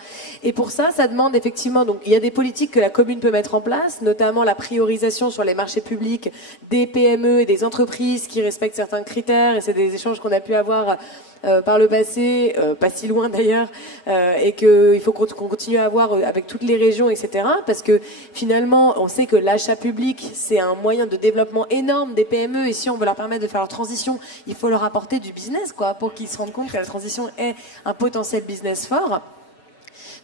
Et pour ça, ça demande effectivement, donc il y a des politiques que la commune peut mettre en place, notamment la priorisation sur les marchés publics des PME et des entreprises qui respectent certains critères, et c'est des échanges qu'on a pu avoir par le passé, pas si loin d'ailleurs, et qu'il faut qu'on continue à avoir avec toutes les régions, etc. Parce que finalement, on sait que l'achat public, c'est un moyen de développement énorme des PME, et si on veut leur permettre de faire leur transition, il faut leur apporter du business, quoi, pour qu'ils se rendent compte que la transition est un potentiel business fort.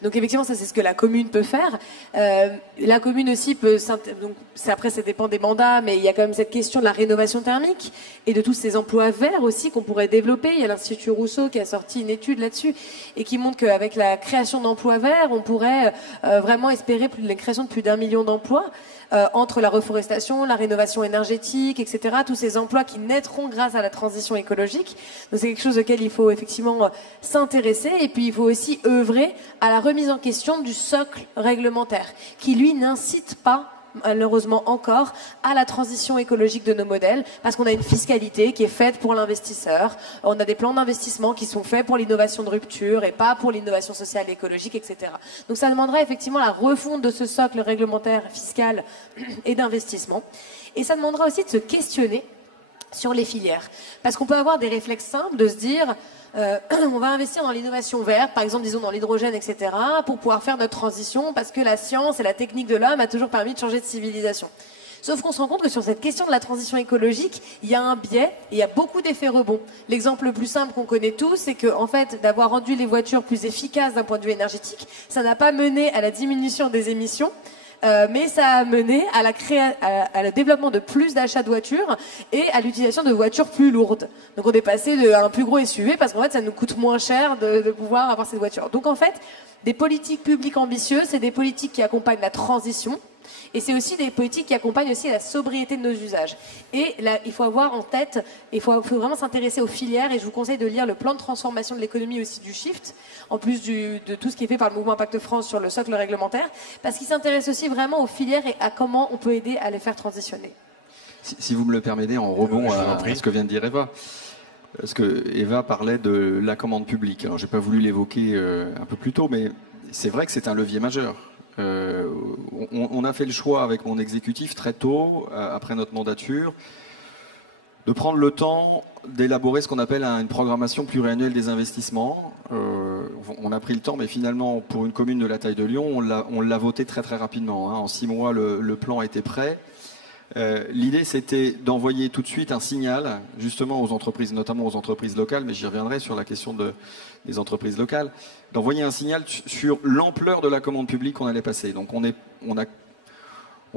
Donc effectivement, ça c'est ce que la commune peut faire. La commune aussi peut, donc après ça dépend des mandats, mais il y a quand même cette question de la rénovation thermique et de tous ces emplois verts aussi qu'on pourrait développer. Il y a l'Institut Rousseau qui a sorti une étude là-dessus et qui montre qu'avec la création d'emplois verts, on pourrait vraiment espérer la création de plus d'1 million d'emplois. Entre la reforestation, la rénovation énergétique, etc., tous ces emplois qui naîtront grâce à la transition écologique. Donc c'est quelque chose auquel il faut effectivement s'intéresser, et puis il faut aussi œuvrer à la remise en question du socle réglementaire, qui lui n'incite pas, malheureusement encore, à la transition écologique de nos modèles, parce qu'on a une fiscalité qui est faite pour l'investisseur, on a des plans d'investissement qui sont faits pour l'innovation de rupture et pas pour l'innovation sociale et écologique, etc. Donc ça demanderait effectivement la refonte de ce socle réglementaire, fiscal et d'investissement. Et ça demandera aussi de se questionner sur les filières. Parce qu'on peut avoir des réflexes simples de se dire on va investir dans l'innovation verte, par exemple, disons dans l'hydrogène, etc., pour pouvoir faire notre transition, parce que la science et la technique de l'homme a toujours permis de changer de civilisation. Sauf qu'on se rend compte que sur cette question de la transition écologique, il y a un biais et il y a beaucoup d'effets rebonds. L'exemple le plus simple qu'on connaît tous, c'est que, en fait, d'avoir rendu les voitures plus efficaces d'un point de vue énergétique, ça n'a pas mené à la diminution des émissions, mais ça a mené à le développement de plus d'achats de voitures et à l'utilisation de voitures plus lourdes. Donc on est passé à un plus gros SUV parce qu'en fait ça nous coûte moins cher de pouvoir avoir cette voiture. Donc en fait, des politiques publiques ambitieuses, c'est des politiques qui accompagnent la transition. Et c'est aussi des politiques qui accompagnent aussi la sobriété de nos usages. Et là, il faut avoir en tête, il faut vraiment s'intéresser aux filières, et je vous conseille de lire le plan de transformation de l'économie aussi du Shift, en plus de tout ce qui est fait par le mouvement Impact France sur le socle réglementaire, parce qu'il s'intéresse aussi vraiment aux filières et à comment on peut aider à les faire transitionner. Si vous me le permettez, en rebond à ce que vient de dire Eva, parce que Eva parlait de la commande publique. Alors, j'ai pas voulu l'évoquer un peu plus tôt, mais c'est vrai que c'est un levier majeur. On a fait le choix avec mon exécutif très tôt, après notre mandature, de prendre le temps d'élaborer ce qu'on appelle une programmation pluriannuelle des investissements. On a pris le temps, mais finalement, pour une commune de la taille de Lyon, on l'a voté très très rapidement. En 6 mois, le plan était prêt. L'idée, c'était d'envoyer tout de suite un signal, justement aux entreprises, notamment aux entreprises locales, mais j'y reviendrai sur la question des entreprises locales, d'envoyer un signal sur l'ampleur de la commande publique qu'on allait passer. Donc on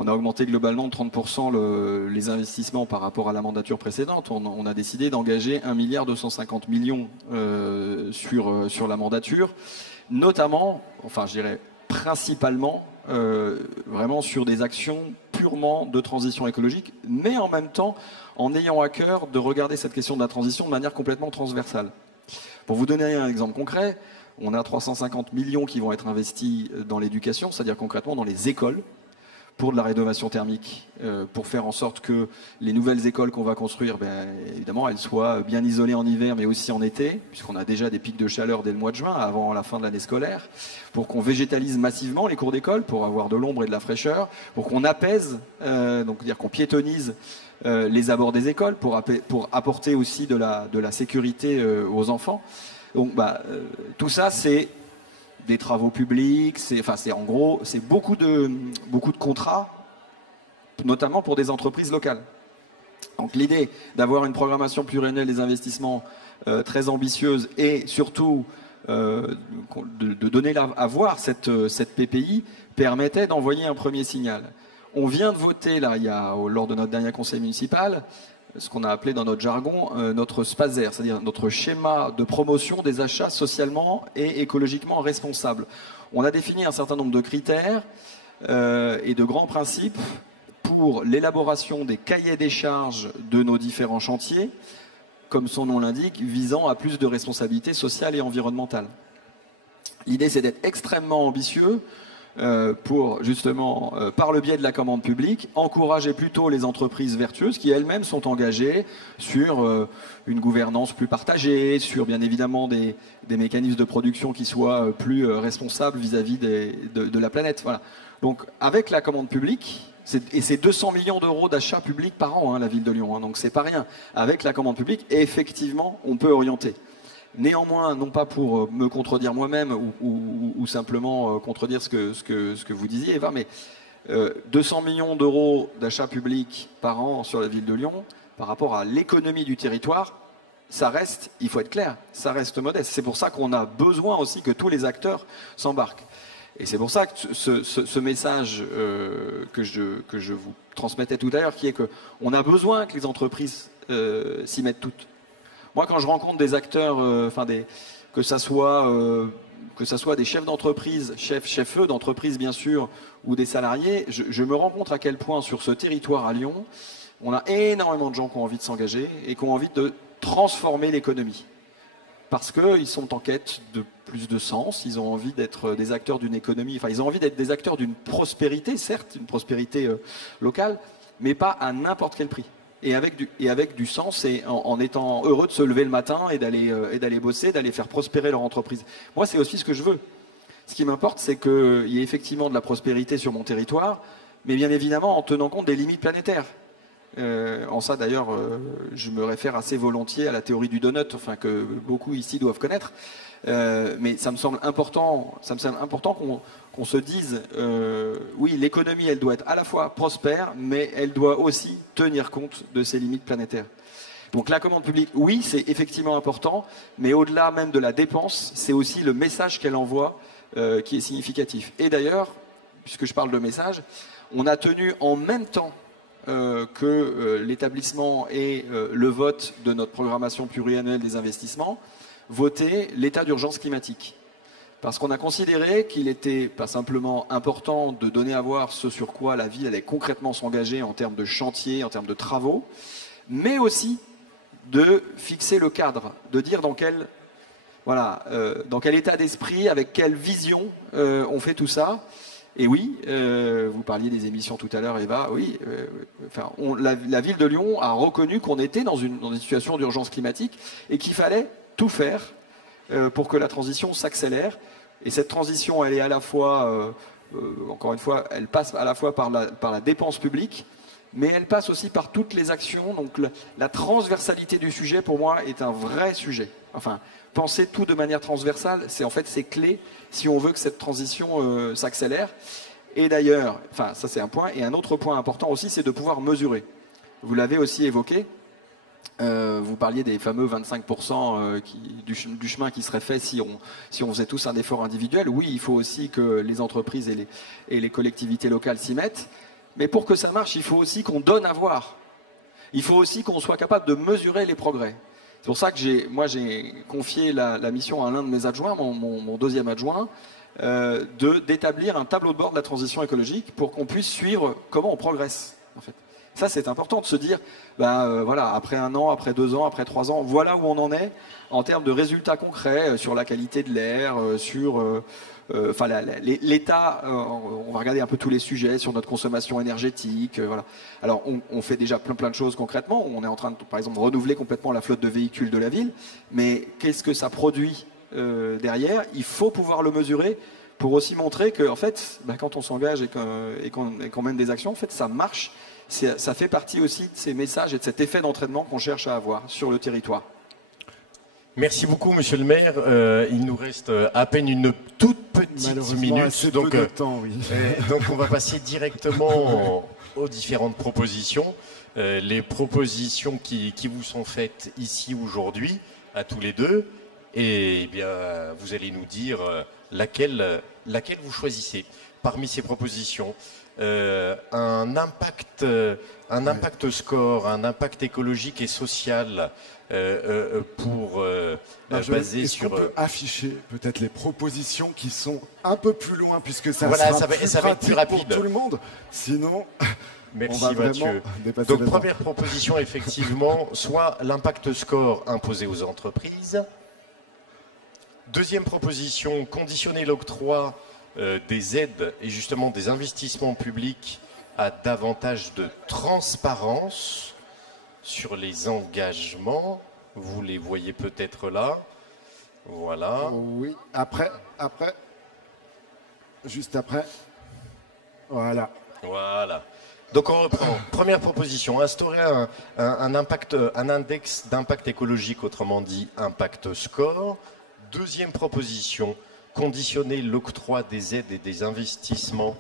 a augmenté globalement de 30% les investissements par rapport à la mandature précédente. On a décidé d'engager 1,250 milliard sur la mandature, notamment, enfin je dirais principalement, vraiment sur des actions purement de transition écologique, mais en même temps en ayant à cœur de regarder cette question de la transition de manière complètement transversale. Pour vous donner un exemple concret, On a 350 millions qui vont être investis dans l'éducation, c'est-à-dire concrètement dans les écoles, pour de la rénovation thermique, pour faire en sorte que les nouvelles écoles qu'on va construire, évidemment, elles soient bien isolées en hiver, mais aussi en été, puisqu'on a déjà des pics de chaleur dès le mois de juin, avant la fin de l'année scolaire, pour qu'on végétalise massivement les cours d'école, pour avoir de l'ombre et de la fraîcheur, pour qu'on apaise, donc dire qu'on piétonise les abords des écoles, pour apporter aussi de la sécurité aux enfants. Donc, tout ça, c'est des travaux publics, c'est beaucoup de contrats, notamment pour des entreprises locales. Donc l'idée d'avoir une programmation pluriannuelle des investissements très ambitieuse et surtout de donner à voir cette PPI permettait d'envoyer un premier signal. On vient de voter là, lors de notre dernier conseil municipal, ce qu'on a appelé dans notre jargon notre SPASER, c'est-à-dire notre schéma de promotion des achats socialement et écologiquement responsables. On a défini un certain nombre de critères et de grands principes pour l'élaboration des cahiers des charges de nos différents chantiers, comme son nom l'indique, visant à plus de responsabilité sociale et environnementale. L'idée, c'est d'être extrêmement ambitieux pour justement, par le biais de la commande publique, encourager plutôt les entreprises vertueuses qui elles-mêmes sont engagées sur une gouvernance plus partagée, sur bien évidemment des mécanismes de production qui soient plus responsables vis-à-vis de la planète. Voilà. Donc avec la commande publique, et c'est 200 millions d'euros d'achats publics par an, la ville de Lyon, donc c'est pas rien. Avec la commande publique, effectivement, on peut orienter. Néanmoins, non pas pour me contredire moi-même ou simplement contredire ce que vous disiez, Eva, mais 200 millions d'euros d'achats publics par an sur la ville de Lyon, par rapport à l'économie du territoire, ça reste, il faut être clair, ça reste modeste. C'est pour ça qu'on a besoin aussi que tous les acteurs s'embarquent. Et c'est pour ça que ce message que je vous transmettais tout à l'heure, qui est qu'on a besoin que les entreprises s'y mettent toutes. Moi, quand je rencontre des acteurs, que ça soit des chefs d'entreprise, chefs d'entreprise bien sûr, ou des salariés, je me rends compte à quel point sur ce territoire à Lyon, on a énormément de gens qui ont envie de s'engager et qui ont envie de transformer l'économie. Parce qu'ils sont en quête de plus de sens, ils ont envie d'être des acteurs d'une économie, ils ont envie d'être des acteurs d'une prospérité, certes, une prospérité locale, mais pas à n'importe quel prix. Et avec du sens, et en étant heureux de se lever le matin et d'aller bosser, d'aller faire prospérer leur entreprise. Moi, c'est aussi ce que je veux. Ce qui m'importe, c'est qu'il y ait effectivement de la prospérité sur mon territoire, mais bien évidemment en tenant compte des limites planétaires. En ça, d'ailleurs, je me réfère assez volontiers à la théorie du donut, que beaucoup ici doivent connaître. Mais ça me semble important qu'on se dise, oui, l'économie, elle doit être à la fois prospère, mais elle doit aussi tenir compte de ses limites planétaires. Donc la commande publique, oui, c'est effectivement important, mais au-delà même de la dépense, c'est aussi le message qu'elle envoie qui est significatif. Et d'ailleurs, puisque je parle de message, on a tenu en même temps que l'établissement et le vote de notre programmation pluriannuelle des investissements, voter l'état d'urgence climatique. Parce qu'on a considéré qu'il était pas simplement important de donner à voir ce sur quoi la ville allait concrètement s'engager en termes de chantier, en termes de travaux, mais aussi de fixer le cadre, de dire dans quel état d'esprit, avec quelle vision on fait tout ça. Et oui, vous parliez des émissions tout à l'heure, Eva, oui, la ville de Lyon a reconnu qu'on était dans une situation d'urgence climatique et qu'il fallait tout faire pour que la transition s'accélère. Et cette transition, elle est à la fois, encore une fois, elle passe à la fois par la dépense publique, mais elle passe aussi par toutes les actions. Donc la transversalité du sujet, pour moi, est un vrai sujet. Penser tout de manière transversale, c'est clé si on veut que cette transition s'accélère. Et d'ailleurs, ça c'est un point. Et un autre point important aussi, c'est de pouvoir mesurer. Vous l'avez aussi évoqué. Vous parliez des fameux 25% du chemin qui serait fait si on faisait tous un effort individuel. Oui, il faut aussi que les entreprises et les collectivités locales s'y mettent. Mais pour que ça marche, il faut aussi qu'on donne à voir. Il faut aussi qu'on soit capable de mesurer les progrès. C'est pour ça que j'ai confié la mission à l'un de mes adjoints, mon deuxième adjoint, d'établir un tableau de bord de la transition écologique pour qu'on puisse suivre comment on progresse, en fait. Ça, c'est important de se dire, voilà, après 1 an, après 2 ans, après 3 ans, voilà où on en est en termes de résultats concrets sur la qualité de l'air, sur l'état. On va regarder un peu tous les sujets sur notre consommation énergétique. Voilà. Alors, on fait déjà plein de choses concrètement. On est en train de, par exemple, renouveler complètement la flotte de véhicules de la ville. Mais qu'est-ce que ça produit derrière? Il faut pouvoir le mesurer pour aussi montrer que, en fait, quand on s'engage et qu'on mène des actions, en fait, ça marche. Ça fait partie aussi de ces messages et de cet effet d'entraînement qu'on cherche à avoir sur le territoire. Merci beaucoup, monsieur le maire. Il nous reste à peine une toute petite minute. Assez peu de temps, oui. Donc, on va passer directement aux différentes propositions. Les propositions qui vous sont faites ici aujourd'hui, à tous les deux. Et eh bien, vous allez nous dire laquelle vous choisissez parmi ces propositions. Un impact score, un impact écologique et social pour baser sur. On peut afficher peut-être les propositions qui sont un peu plus loin, puisque ça voilà, sera ça va être plus rapide pour tout le monde. Sinon, merci on va Mathieu. Dépasser donc le temps. première proposition effectivement, soit l'impact score imposé aux entreprises. Deuxième proposition, conditionner l'octroi des aides et justement des investissements publics à davantage de transparence sur les engagements. Vous les voyez peut-être là. Voilà. Oui, après. Juste après. Voilà. Voilà. Donc on reprend. Première proposition, instaurer un index d'impact écologique, autrement dit impact score. Deuxième proposition, conditionner l'octroi des aides et des investissements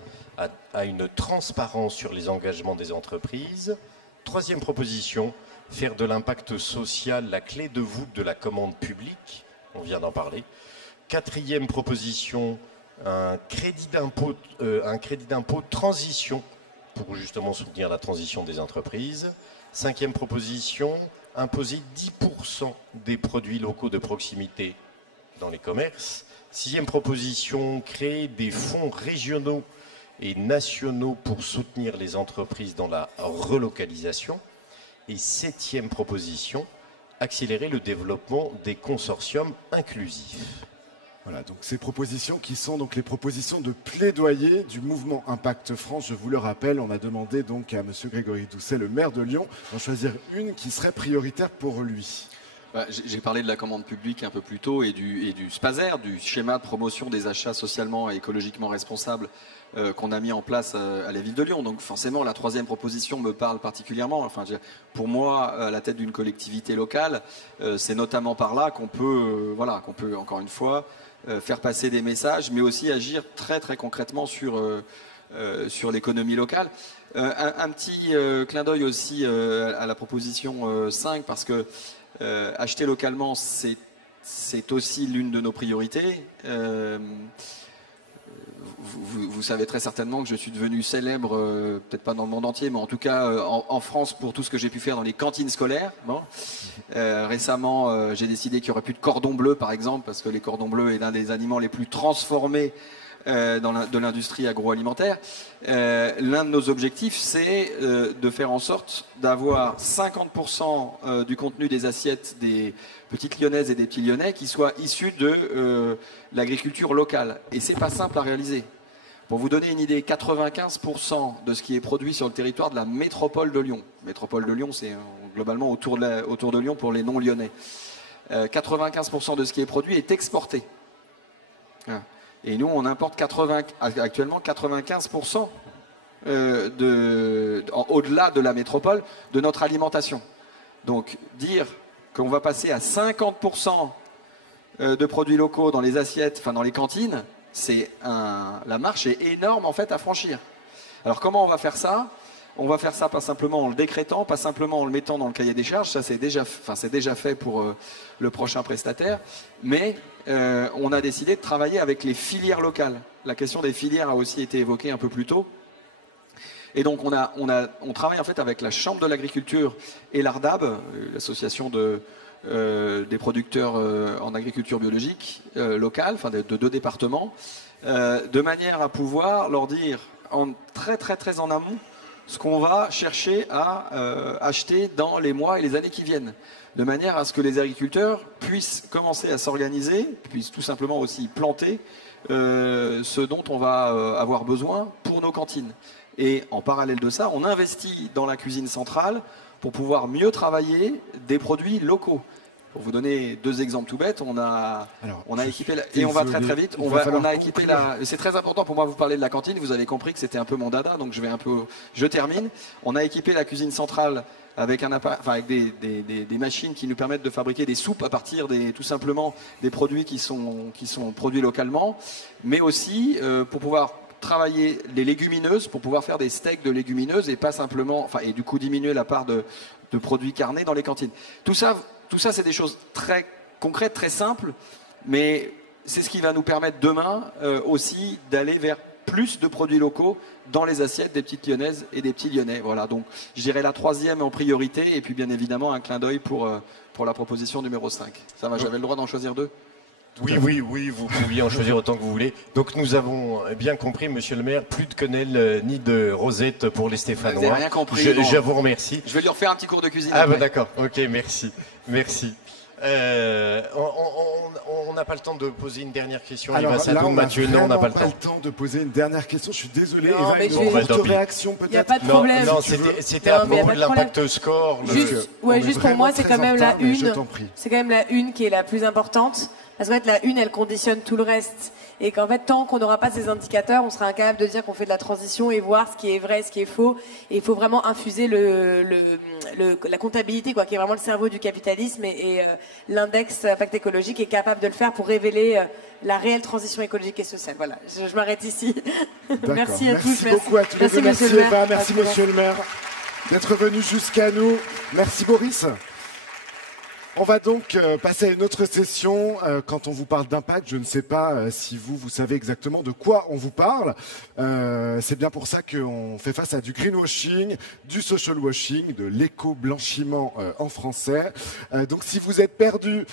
à une transparence sur les engagements des entreprises. Troisième proposition, faire de l'impact social la clé de voûte de la commande publique. On vient d'en parler. Quatrième proposition, un crédit d'impôt de transition pour justement soutenir la transition des entreprises. Cinquième proposition, imposer 10% des produits locaux de proximité dans les commerces. Sixième proposition, créer des fonds régionaux et nationaux pour soutenir les entreprises dans la relocalisation. Et septième proposition, accélérer le développement des consortiums inclusifs. Voilà, donc ces propositions qui sont donc les propositions de plaidoyer du mouvement Impact France. Je vous le rappelle, on a demandé donc à M. Grégory Doucet, le maire de Lyon, d'en choisir une qui serait prioritaire pour lui. J'ai parlé de la commande publique un peu plus tôt et du SPASER, du schéma de promotion des achats socialement et écologiquement responsables qu'on a mis en place à la ville de Lyon. Donc forcément, la troisième proposition me parle particulièrement. Enfin, pour moi, à la tête d'une collectivité locale, c'est notamment par là qu'on peut encore une fois faire passer des messages, mais aussi agir très très concrètement sur l'économie locale. Un petit clin d'œil aussi à la proposition 5, parce que acheter localement, c'est aussi l'une de nos priorités. Vous savez très certainement que je suis devenu célèbre, peut-être pas dans le monde entier, mais en tout cas en France pour tout ce que j'ai pu faire dans les cantines scolaires. Bon. Récemment, j'ai décidé qu'il n'y aurait plus de cordon bleu, par exemple, parce que les cordons bleus est l'un des aliments les plus transformés de l'industrie agroalimentaire. L'un de nos objectifs, c'est de faire en sorte d'avoir 50% du contenu des assiettes des petites lyonnaises et des petits lyonnais qui soient issus de l'agriculture locale. Et c'est pas simple à réaliser. Pour vous donner une idée, 95% de ce qui est produit sur le territoire de la métropole de Lyon. Métropole de Lyon, c'est globalement autour de Lyon pour les non-lyonnais. 95% de ce qui est produit est exporté. Et nous, on importe actuellement 95% au-delà de la métropole de notre alimentation. Donc, dire qu'on va passer à 50% de produits locaux dans les assiettes, enfin dans les cantines, la marche est énorme en fait à franchir. Alors, comment on va faire ça ? On va faire ça pas simplement en le décrétant, pas simplement en le mettant dans le cahier des charges, ça c'est déjà fait pour le prochain prestataire, mais on a décidé de travailler avec les filières locales. La question des filières a aussi été évoquée un peu plus tôt. Et donc on travaille en fait avec la Chambre de l'agriculture et l'ARDAB, l'association des producteurs en agriculture biologique locale, enfin de 2 départements, de manière à pouvoir leur dire très très très en amont ce qu'on va chercher à acheter dans les mois et les années qui viennent, de manière à ce que les agriculteurs puissent commencer à s'organiser, puissent tout simplement aussi planter ce dont on va avoir besoin pour nos cantines. Et en parallèle de ça, on investit dans la cuisine centrale pour pouvoir mieux travailler des produits locaux. Pour vous donner 2 exemples tout bêtes, on a équipé et on va très très vite. On a équipé c'est très important pour moi de vous parler de la cantine. Vous avez compris que c'était un peu mon dada, donc je termine. On a équipé la cuisine centrale avec des machines qui nous permettent de fabriquer des soupes à partir tout simplement des produits qui sont produits localement, mais aussi pour pouvoir travailler les légumineuses, pour pouvoir faire des steaks de légumineuses et pas simplement, et du coup diminuer la part de produits carnés dans les cantines. Tout ça, c'est des choses très concrètes, très simples, mais c'est ce qui va nous permettre demain aussi d'aller vers plus de produits locaux dans les assiettes des petites Lyonnaises et des petits Lyonnais. Voilà, donc je dirais la 3e en priorité, et puis bien évidemment un clin d'œil pour la proposition numéro 5. Ça va, j'avais le droit d'en choisir 2 ? Oui, vous pouviez en choisir autant que vous voulez. Donc nous avons bien compris, monsieur le maire, plus de quenelle ni de rosette pour les Stéphanois. Vous n'avez rien compris. Je vous remercie. Je vais lui refaire un petit cours de cuisine. Ah bah d'accord, ok, merci. On n'a pas le temps de poser une dernière question. Alors là, on Mathieu, n'a non, on n'a pas le temps de poser une dernière question. Je suis désolé. Non, Eva, mais une courte réaction peut-être. Il n'y a pas de problème. Non, c'était à propos de l'impact score. Juste pour moi, c'est quand même la une. C'est quand même la une qui est la plus importante. Parce qu'en fait, la une, elle conditionne tout le reste. Et qu'en fait, tant qu'on n'aura pas ces indicateurs, on sera incapable de dire qu'on fait de la transition et voir ce qui est vrai, ce qui est faux. Et il faut vraiment infuser la comptabilité, qui est vraiment le cerveau du capitalisme. Et l'index impact écologique est capable de le faire pour révéler la réelle transition écologique et sociale. Voilà, je m'arrête ici. Merci à tous. Merci beaucoup à tous les deux. Merci Eva, merci monsieur le maire d'être venu jusqu'à nous. Merci Boris. On va donc passer à une autre session. Quand on vous parle d'impact, je ne sais pas si vous savez exactement de quoi on vous parle. C'est bien pour ça qu'on fait face à du greenwashing, du social washing, de l'éco-blanchiment en français. Donc si vous êtes perdu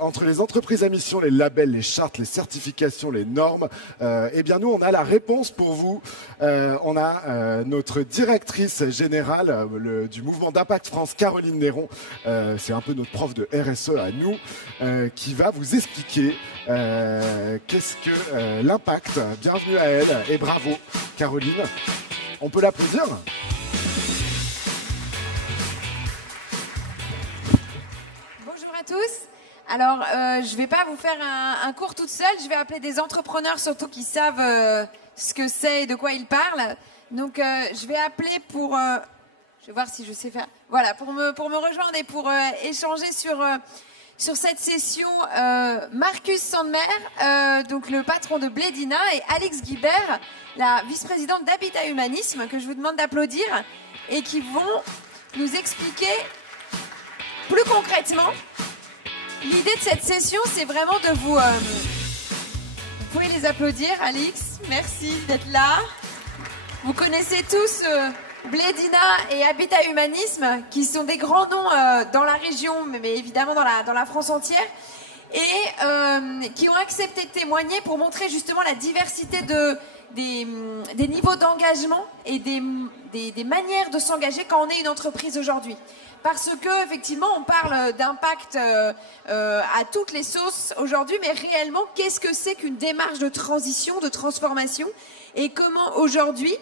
entre les entreprises à mission, les labels, les chartes, les certifications, les normes, eh bien nous, on a la réponse pour vous. On a notre directrice générale du mouvement d'Impact France, Caroline Néron. C'est un peu notre prof de RSE à nous, qui va vous expliquer qu'est-ce que l'impact. Bienvenue à elle et bravo Caroline. On peut l'applaudir. Bonjour à tous. Alors, je ne vais pas vous faire un cours toute seule, je vais appeler des entrepreneurs surtout qui savent ce que c'est et de quoi ils parlent. Donc, je vais appeler pour... je vais voir si je sais faire. Voilà, pour me rejoindre et pour échanger sur cette session, Marcus Sandmer, donc le patron de Blédina, et Alix Guibert, la vice-présidente d'Habitat Humanisme, que je vous demande d'applaudir, et qui vont nous expliquer plus concrètement. L'idée de cette session, c'est vraiment de vous... vous pouvez les applaudir, Alix, merci d'être là. Vous connaissez tous... Blédina et Habitat Humanisme, qui sont des grands noms dans la région, mais évidemment dans la France entière, et qui ont accepté de témoigner pour montrer justement la diversité des niveaux d'engagement et des manières de s'engager quand on est une entreprise aujourd'hui. Parce que effectivement, on parle d'impact à toutes les sauces aujourd'hui, mais réellement, qu'est-ce que c'est qu'une démarche de transition, de transformation, et comment aujourd'hui...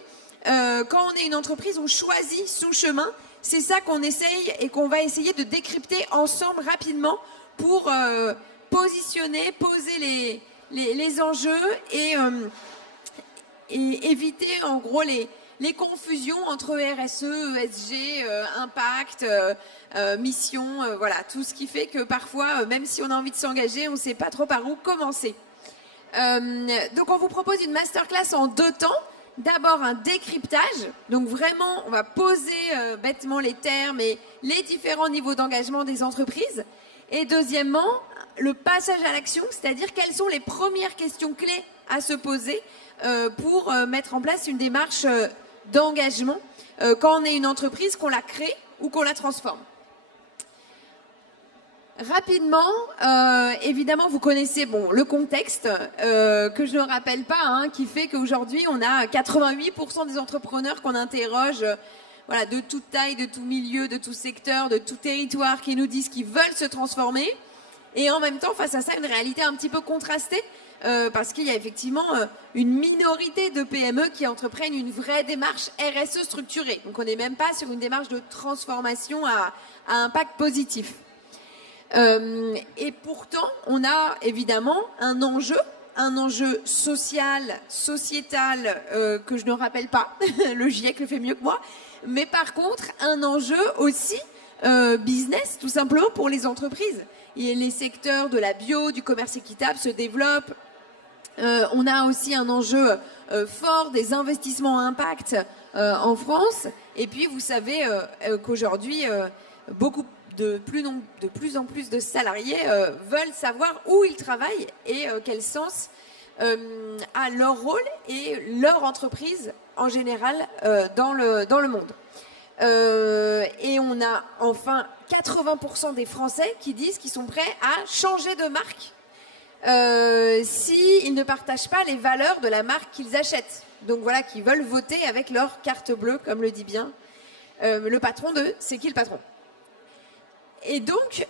quand on est une entreprise, on choisit son chemin. C'est ça qu'on essaye et qu'on va essayer de décrypter ensemble rapidement pour poser les enjeux et éviter en gros les confusions entre RSE, ESG, impact, mission, voilà, tout ce qui fait que parfois, même si on a envie de s'engager, on ne sait pas trop par où commencer. Donc on vous propose une masterclass en 2 temps. D'abord un décryptage, donc vraiment on va poser bêtement les termes et les différents niveaux d'engagement des entreprises. Et deuxièmement, le passage à l'action, c'est-à-dire quelles sont les premières questions clés à se poser pour mettre en place une démarche d'engagement quand on est une entreprise, qu'on la crée ou qu'on la transforme. Rapidement, évidemment, vous connaissez le contexte que je ne rappelle pas, hein, qui fait qu'aujourd'hui, on a 88% des entrepreneurs qu'on interroge, voilà, de toute taille, de tout milieu, de tout secteur, de tout territoire, qui nous disent qu'ils veulent se transformer. Et en même temps, face à ça, une réalité un petit peu contrastée, parce qu'il y a effectivement une minorité de PME qui entreprennent une vraie démarche RSE structurée. Donc on n'est même pas sur une démarche de transformation à impact positif. Et pourtant, on a évidemment un enjeu social, sociétal, que je ne rappelle pas, le GIEC le fait mieux que moi, mais par contre, un enjeu aussi business, tout simplement pour les entreprises. Et les secteurs de la bio, du commerce équitable se développent. On a aussi un enjeu fort des investissements à impact en France. Et puis, vous savez qu'aujourd'hui, de plus en plus de salariés veulent savoir où ils travaillent et quel sens a leur rôle et leur entreprise en général dans le monde. Et on a enfin 80% des Français qui disent qu'ils sont prêts à changer de marque s'ils ne partagent pas les valeurs de la marque qu'ils achètent. Donc voilà, qui veulent voter avec leur carte bleue, comme le dit bien le patron de C'est qui le patron ? Et donc,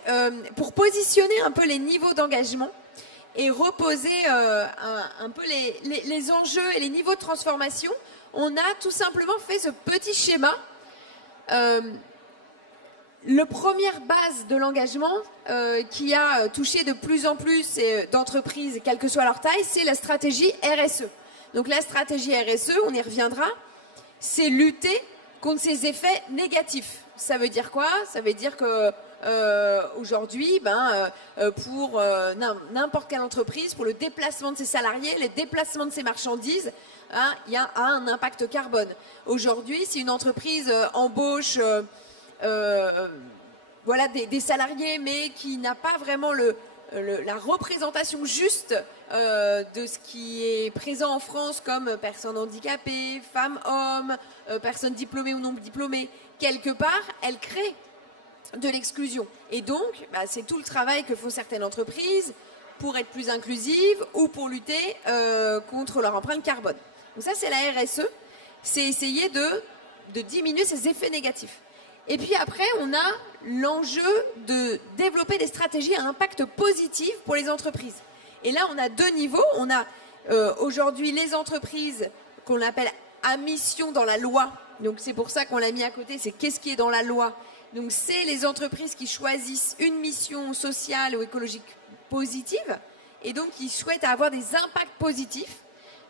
pour positionner un peu les niveaux d'engagement et reposer un peu les enjeux et les niveaux de transformation, on a tout simplement fait ce petit schéma. Le première base de l'engagement qui a touché de plus en plus d'entreprises, quelle que soit leur taille, c'est la stratégie RSE. Donc la stratégie RSE, on y reviendra, c'est lutter contre ces effets négatifs. Ça veut dire quoi ? Ça veut dire que aujourd'hui, pour n'importe quelle entreprise, pour le déplacement de ses salariés, les déplacements de ses marchandises, il y a un impact carbone. Aujourd'hui, si une entreprise embauche des salariés, mais qui n'a pas vraiment la représentation juste de ce qui est présent en France comme personnes handicapées, femmes, hommes, personnes diplômées ou non diplômées, quelque part, elle crée de l'exclusion. Et donc, c'est tout le travail que font certaines entreprises pour être plus inclusives ou pour lutter contre leur empreinte carbone. Donc ça, c'est la RSE. C'est essayer de diminuer ces effets négatifs. Et puis après, on a l'enjeu de développer des stratégies à impact positif pour les entreprises. Et là, on a deux niveaux. On a aujourd'hui les entreprises qu'on appelle à mission dans la loi. Donc c'est pour ça qu'on l'a mis à côté. C'est qu'est-ce qui est dans la loi ? Donc c'est les entreprises qui choisissent une mission sociale ou écologique positive et donc qui souhaitent avoir des impacts positifs.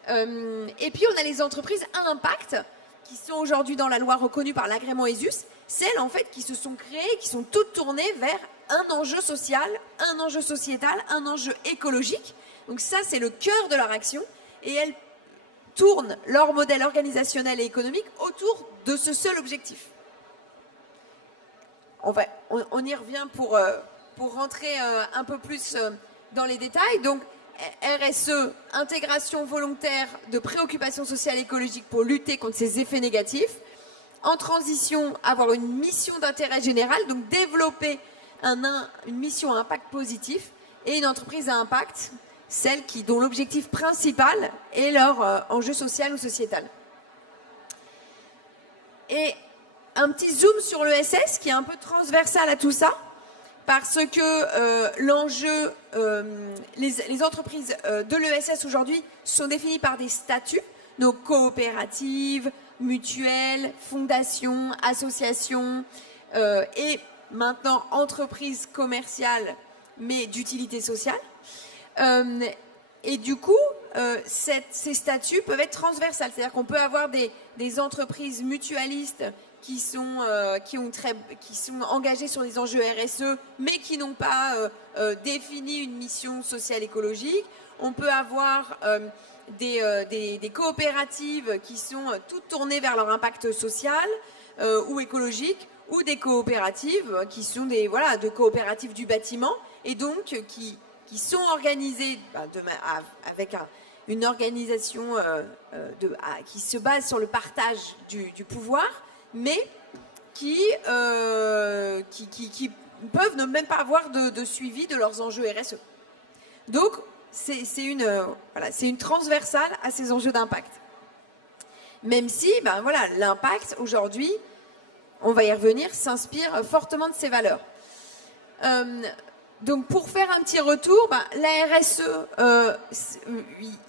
Et puis on a les entreprises à impact qui sont aujourd'hui dans la loi reconnues par l'agrément ESUS, celles en fait qui se sont créées, qui sont toutes tournées vers un enjeu social, un enjeu sociétal, un enjeu écologique. Donc ça c'est le cœur de leur action et elles tournent leur modèle organisationnel et économique autour de ce seul objectif. On y revient pour rentrer un peu plus dans les détails. Donc, RSE, intégration volontaire de préoccupations sociales et écologiques pour lutter contre ces effets négatifs. En transition, avoir une mission d'intérêt général, donc développer une mission à impact positif et une entreprise à impact, celle dont l'objectif principal est leur enjeu social ou sociétal. Et un petit zoom sur l'ESS qui est un peu transversal à tout ça, parce que l'enjeu, les entreprises de l'ESS aujourd'hui sont définies par des statuts, donc coopératives, mutuelles, fondations, associations et maintenant entreprises commerciales mais d'utilité sociale. Et du coup, ces statuts peuvent être transversales, c'est-à-dire qu'on peut avoir des entreprises mutualistes qui sont engagés sur des enjeux RSE, mais qui n'ont pas défini une mission sociale écologique. On peut avoir des coopératives qui sont toutes tournées vers leur impact social ou écologique, ou des coopératives qui sont de coopératives du bâtiment, et donc qui sont organisées avec une organisation qui se base sur le partage du pouvoir, mais qui peuvent ne même pas avoir de suivi de leurs enjeux RSE. Donc, c'est une transversale à ces enjeux d'impact. Même si, l'impact, aujourd'hui, on va y revenir, s'inspire fortement de ces valeurs. Donc, pour faire un petit retour, la RSE,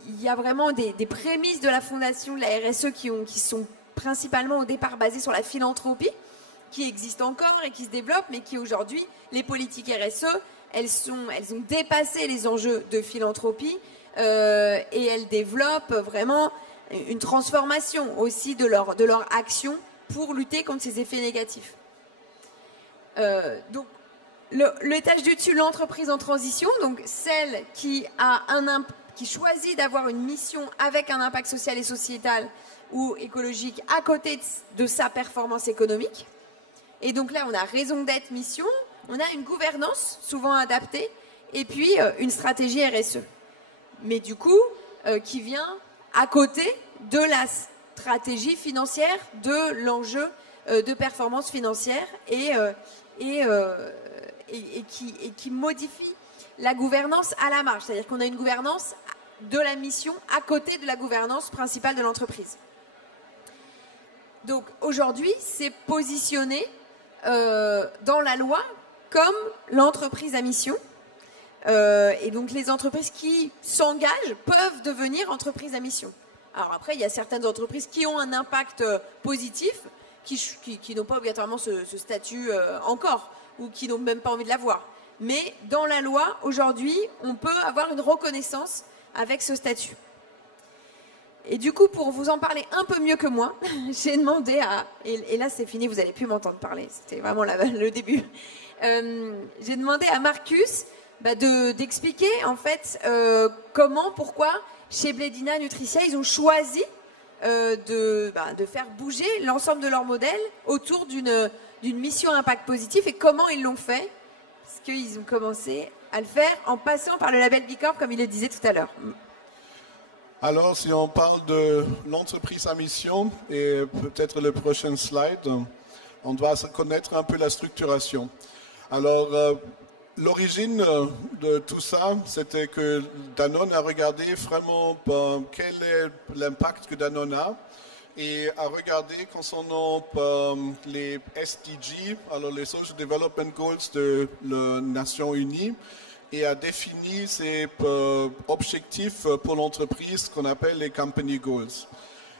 il y a vraiment des prémices de la fondation de la RSE qui sont principalement au départ basées sur la philanthropie, qui existe encore et qui se développe, mais qui aujourd'hui, les politiques RSE, elles ont dépassé les enjeux de philanthropie et elles développent vraiment une transformation aussi de leur action pour lutter contre ces effets négatifs. Donc, l'étage du dessus, l'entreprise en transition, donc celle qui choisit d'avoir une mission avec un impact social et sociétal ou écologique à côté de sa performance économique. Et donc là, on a raison d'être, mission, on a une gouvernance souvent adaptée et puis une stratégie RSE. Mais du coup, qui vient à côté de la stratégie financière, de l'enjeu de performance financière et qui modifie la gouvernance à la marge. C'est-à-dire qu'on a une gouvernance de la mission à côté de la gouvernance principale de l'entreprise. Donc aujourd'hui, c'est positionné dans la loi comme l'entreprise à mission. Et donc les entreprises qui s'engagent peuvent devenir entreprises à mission. Alors après, il y a certaines entreprises qui ont un impact positif, qui n'ont pas obligatoirement ce statut encore, ou qui n'ont même pas envie de l'avoir. Mais dans la loi, aujourd'hui, on peut avoir une reconnaissance avec ce statut. Et du coup, pour vous en parler un peu mieux que moi, j'ai demandé à... Et là, c'est fini, vous n'allez plus m'entendre parler. C'était vraiment le début. J'ai demandé à Marcus d'expliquer, en fait, comment, pourquoi, chez Blédina Nutricia, ils ont choisi de faire bouger l'ensemble de leur modèle autour d'une mission à impact positif et comment ils l'ont fait. Parce qu'ils ont commencé à le faire en passant par le label B Corp, comme il le disait tout à l'heure. Alors, si on parle de l'entreprise à mission, et peut-être le prochain slide, on doit connaître un peu la structuration. Alors, l'origine de tout ça, c'était que Danone a regardé vraiment quel est l'impact que Danone a et a regardé concernant les SDG, alors les Social Development Goals de les Nations Unies, et a défini ses objectifs pour l'entreprise qu'on appelle les Company Goals.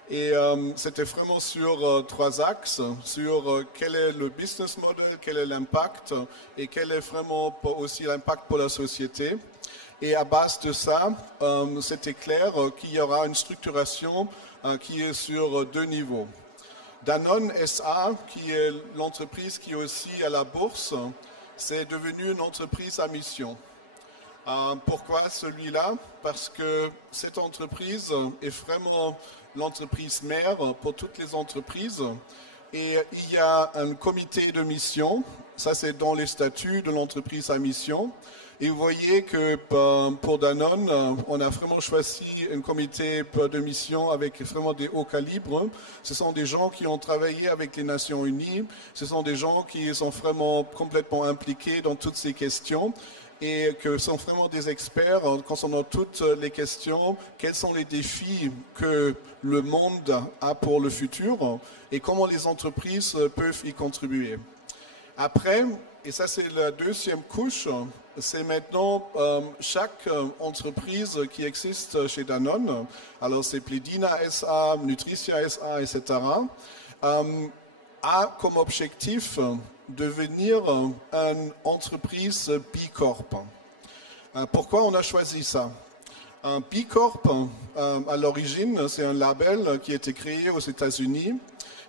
Et c'était vraiment sur 3 axes, sur quel est le business model, quel est l'impact et quel est vraiment aussi l'impact pour la société. Et à base de ça, c'était clair qu'il y aura une structuration qui est sur 2 niveaux. Danone SA, qui est l'entreprise qui est aussi à la bourse, c'est devenu une entreprise à mission. Pourquoi celui-là? Parce que cette entreprise est vraiment l'entreprise mère pour toutes les entreprises. Et il y a un comité de mission, ça c'est dans les statuts de l'entreprise à mission. Et vous voyez que pour Danone, on a vraiment choisi un comité de mission avec vraiment des hauts calibres. Ce sont des gens qui ont travaillé avec les Nations Unies, ce sont des gens qui sont vraiment complètement impliqués dans toutes ces questions et que sont vraiment des experts concernant toutes les questions, quels sont les défis que le monde a pour le futur et comment les entreprises peuvent y contribuer. Après, et ça c'est la deuxième couche, c'est maintenant chaque entreprise qui existe chez Danone, alors c'est Blédina SA, Nutricia SA, etc., a comme objectif devenir une entreprise B Corp. Pourquoi on a choisi ça? Un B Corp, à l'origine, c'est un label qui a été créé aux États-Unis.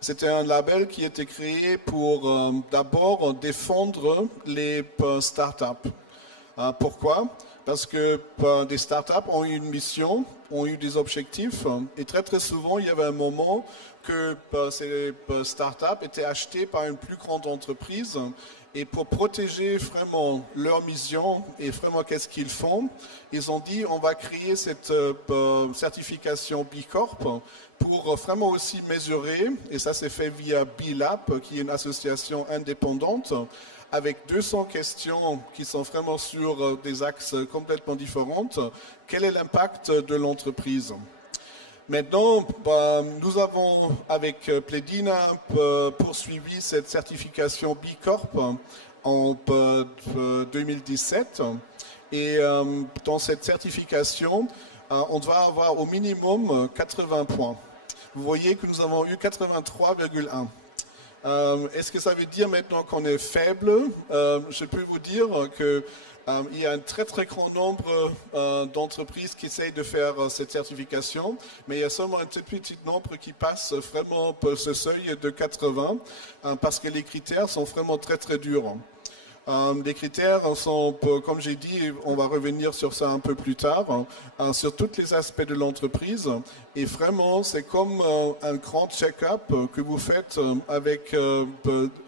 C'était un label qui a été créé pour d'abord défendre les startups. Pourquoi? Parce que des startups ont eu une mission, ont eu des objectifs, et très très souvent, il y avait un moment que ces startups étaient achetées par une plus grande entreprise, et pour protéger vraiment leur mission et vraiment qu'est-ce qu'ils font, ils ont dit on va créer cette certification B Corp pour vraiment aussi mesurer, et ça c'est fait via B Lab, qui est une association indépendante, avec 200 questions qui sont vraiment sur des axes complètement différents. Quel est l'impact de l'entreprise? Maintenant, nous avons, avec Pledina, poursuivi cette certification B Corp en 2017. Et dans cette certification, on doit avoir au minimum 80 points. Vous voyez que nous avons eu 83,1. Est-ce que ça veut dire maintenant qu'on est faible? Je peux vous dire que il y a un très très grand nombre d'entreprises qui essayent de faire cette certification, mais il y a seulement un petit nombre qui passe vraiment ce seuil de 80 parce que les critères sont vraiment très très durs. Les critères sont, comme j'ai dit, on va revenir sur ça un peu plus tard, sur tous les aspects de l'entreprise. Et vraiment, c'est comme un grand check-up que vous faites avec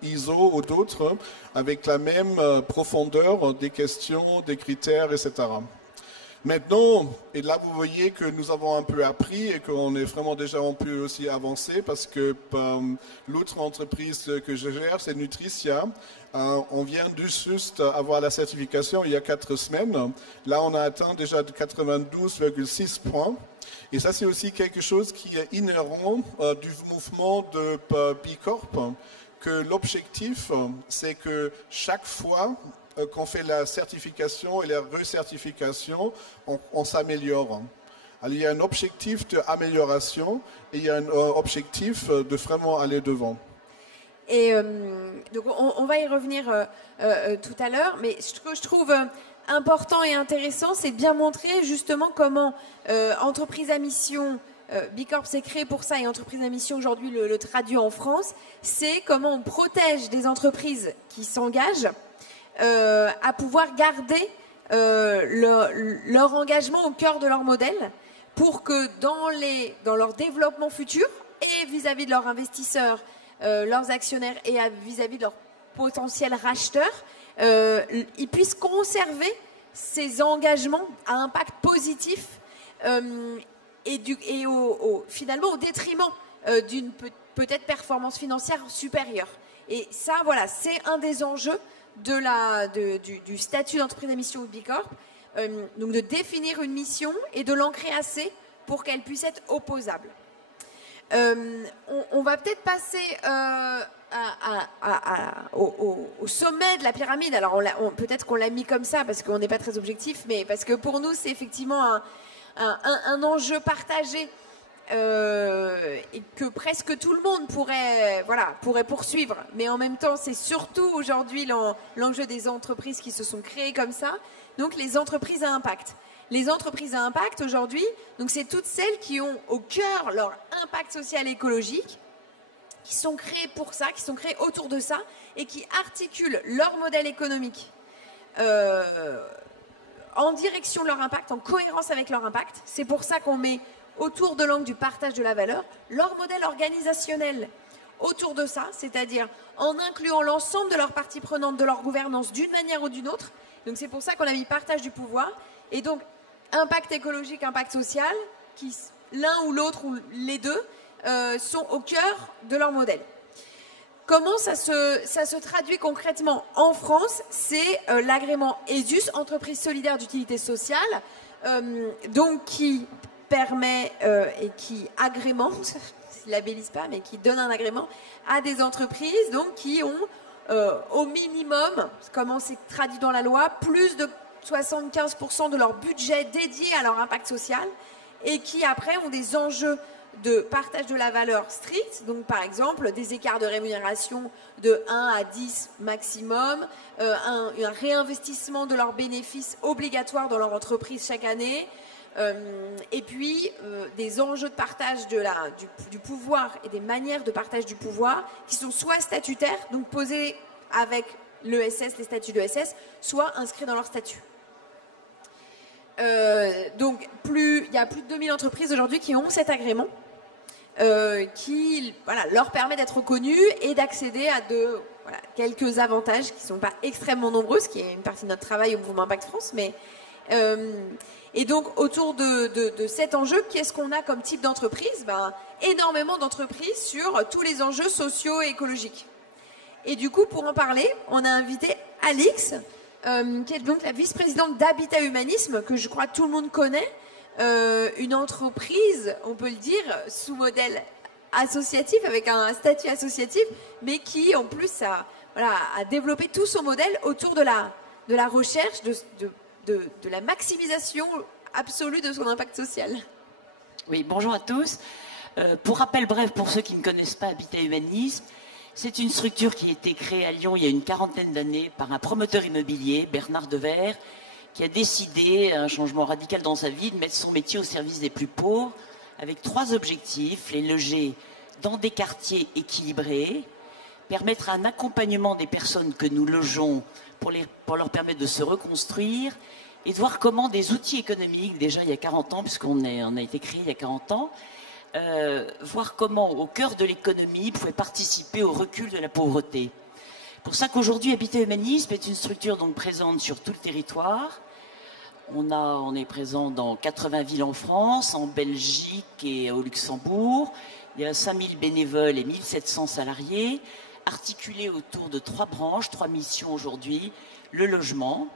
ISO ou d'autres, avec la même profondeur des questions, des critères, etc. Maintenant, et là vous voyez que nous avons un peu appris et qu'on est vraiment déjà un peu aussi avancé parce que l'autre entreprise que je gère, c'est Nutricia. On vient juste avoir la certification il y a 4 semaines. Là, on a atteint déjà 92,6 points. Et ça, c'est aussi quelque chose qui est inhérent du mouvement de B Corp, que l'objectif, c'est que chaque fois qu'on fait la certification et la recertification, on s'améliore. Alors, il y a un objectif d'amélioration et il y a un objectif de vraiment aller devant. Et donc on va y revenir tout à l'heure, mais ce que je trouve important et intéressant, c'est de bien montrer justement comment entreprise à mission, B Corp s'est créé pour ça, et entreprise à mission aujourd'hui le traduit en France, c'est comment on protège des entreprises qui s'engagent à pouvoir garder leur engagement au cœur de leur modèle pour que dans leur développement futur et vis-à-vis de leurs investisseurs, leurs actionnaires et vis-à-vis de leurs potentiels racheteurs, ils puissent conserver ces engagements à impact positif finalement au détriment d'une peut-être performance financière supérieure. Et ça, voilà, c'est un des enjeux du statut d'entreprise à mission ou B Corp, donc de définir une mission et de l'ancrer assez pour qu'elle puisse être opposable. On va peut-être passer au sommet de la pyramide. Alors peut-être qu'on l'a mis comme ça parce qu'on n'est pas très objectif, mais parce que pour nous c'est effectivement un enjeu partagé et que presque tout le monde pourrait poursuivre. Mais en même temps, c'est surtout aujourd'hui l'enjeu des entreprises qui se sont créées comme ça. Donc les entreprises à impact. Les entreprises à impact aujourd'hui, donc c'est toutes celles qui ont au cœur leur impact social et écologique, qui sont créées pour ça, qui sont créées autour de ça et qui articulent leur modèle économique en direction de leur impact, en cohérence avec leur impact. C'est pour ça qu'on met autour de l'angle du partage de la valeur leur modèle organisationnel autour de ça, c'est-à-dire en incluant l'ensemble de leurs parties prenantes de leur gouvernance d'une manière ou d'une autre. Donc c'est pour ça qu'on a mis partage du pouvoir. Et donc impact écologique, impact social, qui l'un ou l'autre ou les deux sont au cœur de leur modèle. Comment ça se traduit concrètement en France? C'est l'agrément ESUS, entreprise solidaire d'utilité sociale, donc qui permet et qui agrémente, ne labellise pas, mais qui donne un agrément à des entreprises donc, qui ont au minimum, comment c'est traduit dans la loi, plus de 75% de leur budget dédié à leur impact social et qui après ont des enjeux de partage de la valeur stricte, donc par exemple des écarts de rémunération de 1 à 10 maximum, un réinvestissement de leurs bénéfices obligatoires dans leur entreprise chaque année, et puis des enjeux de partage du pouvoir et des manières de partage du pouvoir qui sont soit statutaires, donc posés avec l'ESS, les statuts de l'ESS, soit inscrits dans leur statut. Donc il y a plus de 2000 entreprises aujourd'hui qui ont cet agrément qui leur permet d'être reconnus et d'accéder à quelques avantages qui ne sont pas extrêmement nombreux, ce qui est une partie de notre travail au Mouvement Impact France. Et donc autour de cet enjeu, qu'est-ce qu'on a comme type d'entreprise? Énormément d'entreprises sur tous les enjeux sociaux et écologiques. Et du coup, pour en parler, on a invité Alix, qui est donc la vice-présidente d'Habitat Humanisme, que je crois tout le monde connaît. Une entreprise, on peut le dire, sous modèle associatif, avec un statut associatif, mais qui en plus a développé tout son modèle autour de la recherche, de la maximisation absolue de son impact social. Oui, bonjour à tous. Pour rappel bref, pour ceux qui ne connaissent pas Habitat Humanisme, c'est une structure qui a été créée à Lyon il y a une quarantaine d'années par un promoteur immobilier, Bernard Devers, qui a décidé, un changement radical dans sa vie, de mettre son métier au service des plus pauvres, avec 3 objectifs: les loger dans des quartiers équilibrés, permettre un accompagnement des personnes que nous logeons pour leur permettre de se reconstruire, et de voir comment des outils économiques, déjà il y a 40 ans, puisqu'on a été créé il y a 40 ans, voir comment, au cœur de l'économie, pouvait participer au recul de la pauvreté. Pour ça qu'aujourd'hui, Habitat Humanisme est une structure donc présente sur tout le territoire. On est présent dans 80 villes en France, en Belgique et au Luxembourg. Il y a 5000 bénévoles et 1700 salariés, articulés autour de 3 branches, 3 missions aujourd'hui: le logement,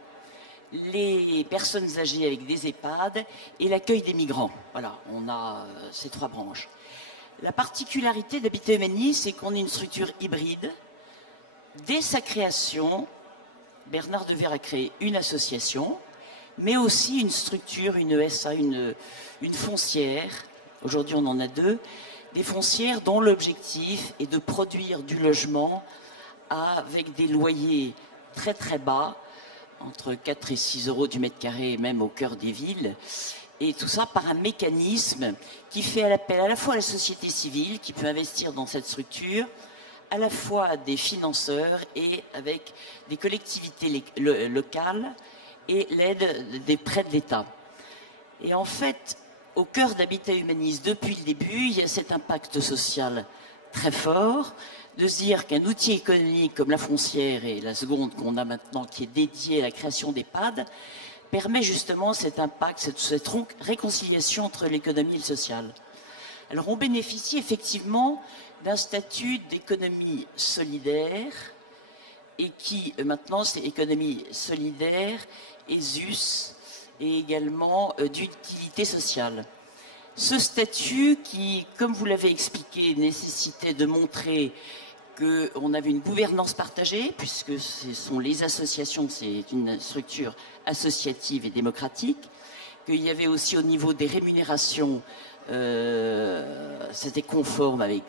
les personnes âgées avec des EHPAD et l'accueil des migrants. Voilà, on a ces 3 branches. La particularité d'Habitat Humanisme, c'est qu'on est une structure hybride. Dès sa création, Bernard Devers a créé une association, mais aussi une structure, une ESA, une foncière. Aujourd'hui, on en a 2. Des foncières dont l'objectif est de produire du logement avec des loyers très très bas, entre 4 et 6 euros du mètre carré, même au cœur des villes. Et tout ça par un mécanisme qui fait appel à la fois à la société civile, qui peut investir dans cette structure, à la fois à des financeurs et avec des collectivités locales et l'aide des prêts de l'État. Et en fait, au cœur d'Habitat Humanisme, depuis le début, il y a cet impact social très fort, de se dire qu'un outil économique comme la foncière et la seconde qu'on a maintenant, qui est dédiée à la création d'EHPAD, permet justement cet impact, cette réconciliation entre l'économie et le social. Alors on bénéficie effectivement d'un statut d'économie solidaire, et qui maintenant c'est économie solidaire, ESUS, et également d'utilité sociale. Ce statut qui, comme vous l'avez expliqué, nécessitait de montrer qu'on avait une gouvernance partagée, puisque ce sont les associations, c'est une structure associative et démocratique, qu'il y avait aussi au niveau des rémunérations, c'était conforme avec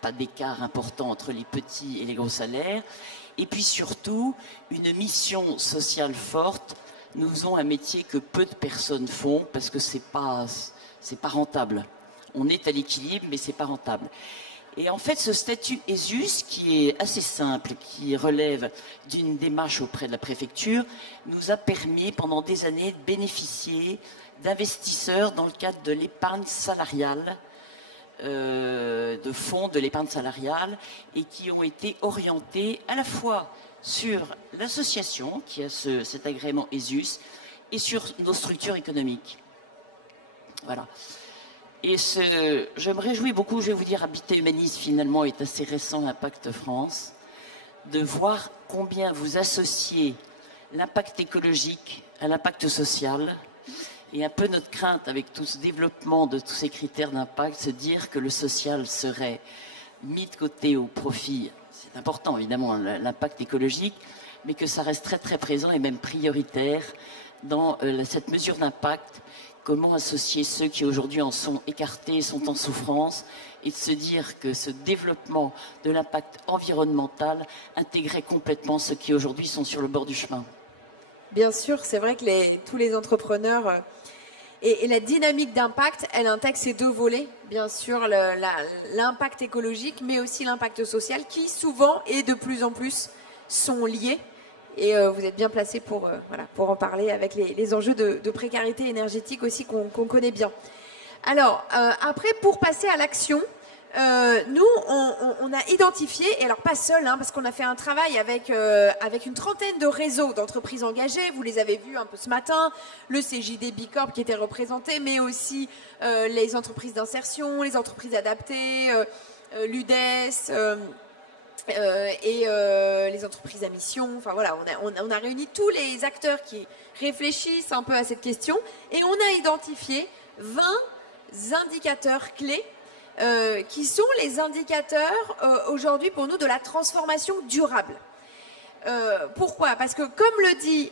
pas d'écart important entre les petits et les gros salaires, et puis surtout une mission sociale forte. Nous faisons un métier que peu de personnes font parce que c'est pas rentable. On est à l'équilibre, mais c'est pas rentable. Et en fait, ce statut ESUS, qui est assez simple, qui relève d'une démarche auprès de la préfecture, nous a permis pendant des années de bénéficier d'investisseurs dans le cadre de l'épargne salariale, de fonds de l'épargne salariale, et qui ont été orientés à la fois sur l'association qui a cet agrément ESUS et sur nos structures économiques. Voilà. Et je me réjouis beaucoup, je vais vous dire, Habitat Humanisme finalement est assez récent, Impact France, de voir combien vous associez l'impact écologique à l'impact social. Et un peu notre crainte avec tout ce développement de tous ces critères d'impact, se dire que le social serait mis de côté au profit. C'est important évidemment l'impact écologique, mais que ça reste très très présent et même prioritaire dans cette mesure d'impact. Comment associer ceux qui aujourd'hui en sont écartés, sont en souffrance, et de se dire que ce développement de l'impact environnemental intégrait complètement ceux qui aujourd'hui sont sur le bord du chemin. Bien sûr, c'est vrai que tous les entrepreneurs et la dynamique d'impact, elle intègre ces 2 volets, bien sûr l'impact écologique, mais aussi l'impact social, qui souvent et de plus en plus sont liés. Et vous êtes bien placé pour en parler avec les enjeux de précarité énergétique aussi qu'on connaît bien. Alors, après, pour passer à l'action, nous, on a identifié, et alors pas seul, parce qu'on a fait un travail avec une trentaine de réseaux d'entreprises engagées. Vous les avez vus un peu ce matin, le CJD Bicorp qui était représenté, mais aussi les entreprises d'insertion, les entreprises adaptées, l'UDES, et les entreprises à mission. Enfin voilà, on a réuni tous les acteurs qui réfléchissent un peu à cette question et on a identifié 20 indicateurs clés qui sont les indicateurs aujourd'hui pour nous de la transformation durable. Pourquoi? Parce que comme le dit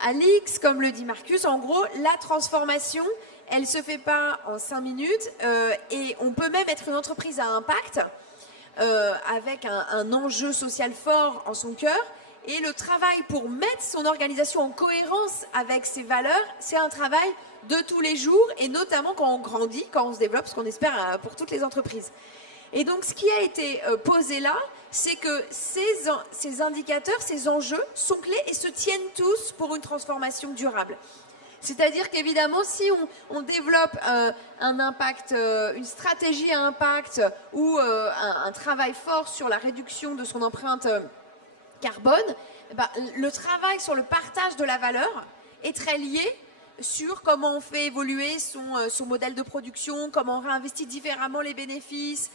Alix, comme le dit Marcus, en gros, la transformation, elle se fait pas en 5 minutes et on peut même être une entreprise à impact avec un enjeu social fort en son cœur. Et le travail pour mettre son organisation en cohérence avec ses valeurs, c'est un travail de tous les jours et notamment quand on grandit, quand on se développe, ce qu'on espère pour toutes les entreprises. Et donc ce qui a été posé là, c'est que ces indicateurs, ces enjeux sont clés et se tiennent tous pour une transformation durable. C'est-à-dire qu'évidemment, si on développe un impact, une stratégie à impact ou un travail fort sur la réduction de son empreinte carbone, le travail sur le partage de la valeur est très lié sur comment on fait évoluer son modèle de production, comment on réinvestit différemment les bénéfices,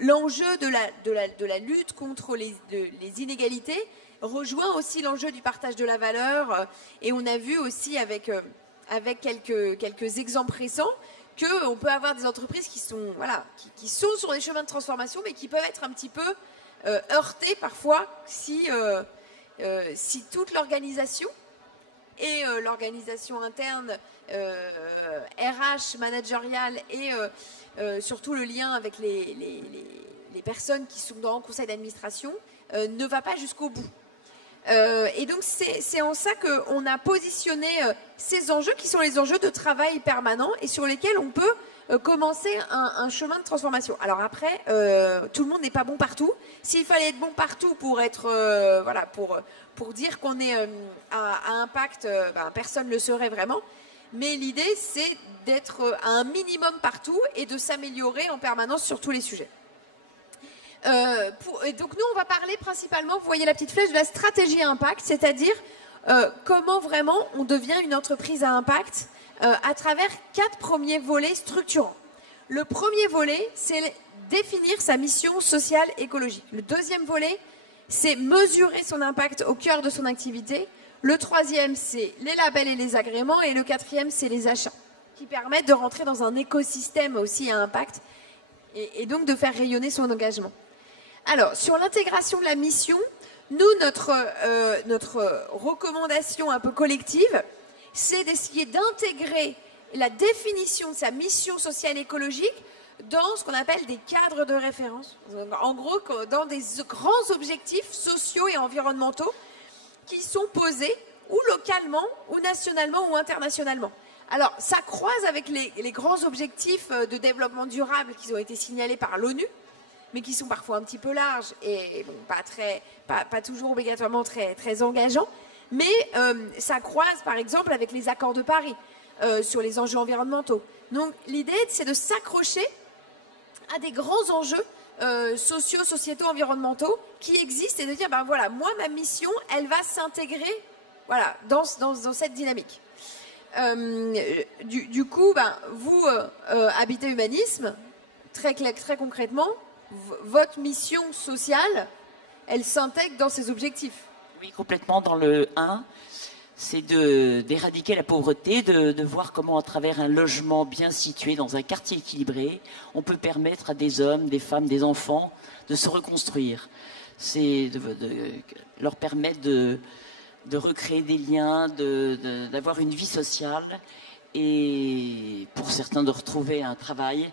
l'enjeu de la lutte contre les inégalités rejoint aussi l'enjeu du partage de la valeur et on a vu aussi avec quelques exemples récents qu'on peut avoir des entreprises qui sont, voilà, qui sont sur des chemins de transformation mais qui peuvent être un petit peu heurtées parfois si toute l'organisation et l'organisation interne RH, managériale et surtout le lien avec les personnes qui sont dans le conseil d'administration ne va pas jusqu'au bout. Et donc c'est en ça qu'on a positionné ces enjeux qui sont les enjeux de travail permanent et sur lesquels on peut commencer un chemin de transformation. Alors après, tout le monde n'est pas bon partout. S'il fallait être bon partout pour être voilà, pour dire qu'on est à impact, personne ne le serait vraiment. Mais l'idée, c'est d'être à un minimum partout et de s'améliorer en permanence sur tous les sujets. Et donc nous, on va parler principalement, vous voyez la petite flèche, de la stratégie à impact, c'est-à-dire comment vraiment on devient une entreprise à impact à travers 4 premiers volets structurants. Le premier volet, c'est définir sa mission sociale écologique. Le deuxième volet, c'est mesurer son impact au cœur de son activité. Le troisième, c'est les labels et les agréments. Et le quatrième, c'est les achats, qui permettent de rentrer dans un écosystème aussi à impact et donc de faire rayonner son engagement. Alors, sur l'intégration de la mission, nous, notre recommandation un peu collective, c'est d'essayer d'intégrer la définition de sa mission sociale écologique dans ce qu'on appelle des cadres de référence. En gros, dans des grands objectifs sociaux et environnementaux qui sont posés ou localement, ou nationalement, ou internationalement. Alors, ça croise avec les grands objectifs de développement durable qui ont été signalés par l'ONU, mais qui sont parfois un petit peu larges et bon, pas toujours obligatoirement très engageants. Mais ça croise, par exemple, avec les accords de Paris sur les enjeux environnementaux. Donc, l'idée, c'est de s'accrocher à des grands enjeux sociaux, sociétaux, environnementaux qui existent et de dire, ben voilà, moi, ma mission, elle va s'intégrer voilà, dans cette dynamique. Du coup, ben, vous, Habitat Humanisme, très concrètement, votre mission sociale, elle s'intègre dans ces objectifs. Oui, complètement. Dans le 1, c'est d'éradiquer la pauvreté, de voir comment, à travers un logement bien situé dans un quartier équilibré, on peut permettre à des hommes, des femmes, des enfants de se reconstruire. C'est de leur permettre de recréer des liens, d'avoir une vie sociale et pour certains de retrouver un travail.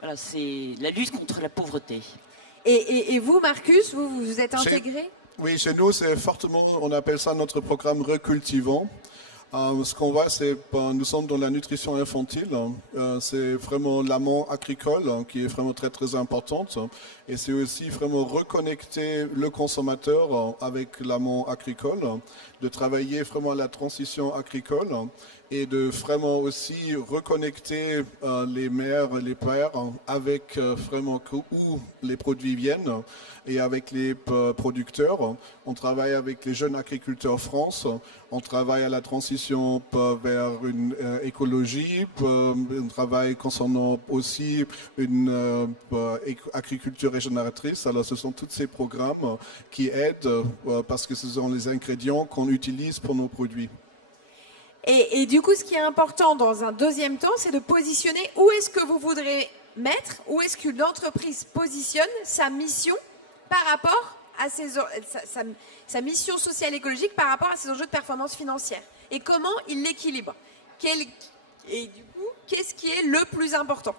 Voilà, c'est la lutte contre la pauvreté. Et vous, Marcus, vous êtes intégré ? Oui, chez nous, c'est fortement, on appelle ça notre programme Recultivant. Ce qu'on voit, c'est nous sommes dans la nutrition infantile. C'est vraiment l'amont agricole qui est vraiment très importante. Et c'est aussi vraiment reconnecter le consommateur avec l'amont agricole, de travailler vraiment la transition agricole et de vraiment aussi reconnecter les mères, les pères avec vraiment où les produits viennent et avec les producteurs. On travaille avec les jeunes agriculteurs France. On travaille à la transition vers une écologie. On travaille concernant aussi une agriculture régénératrice. Alors ce sont tous ces programmes qui aident parce que ce sont les ingrédients qu'on utilise pour nos produits. Et du coup, ce qui est important dans un deuxième temps, c'est de positionner où est-ce que vous voudrez mettre, où est-ce qu'une entreprise positionne sa mission par rapport à sa mission sociale et écologique par rapport à ses enjeux de performance financière. Et comment il l'équilibre. Et du coup, qu'est-ce qui est le plus important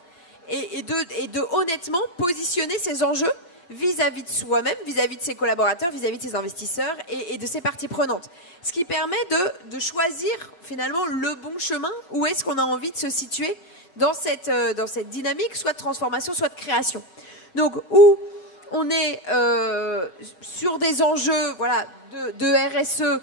et de honnêtement positionner ces enjeux vis-à-vis de soi-même, vis-à-vis de ses collaborateurs, vis-à-vis de ses investisseurs et de ses parties prenantes. Ce qui permet de choisir finalement le bon chemin, où est-ce qu'on a envie de se situer dans cette dynamique, soit de transformation, soit de création. Donc, où on est sur des enjeux de RSE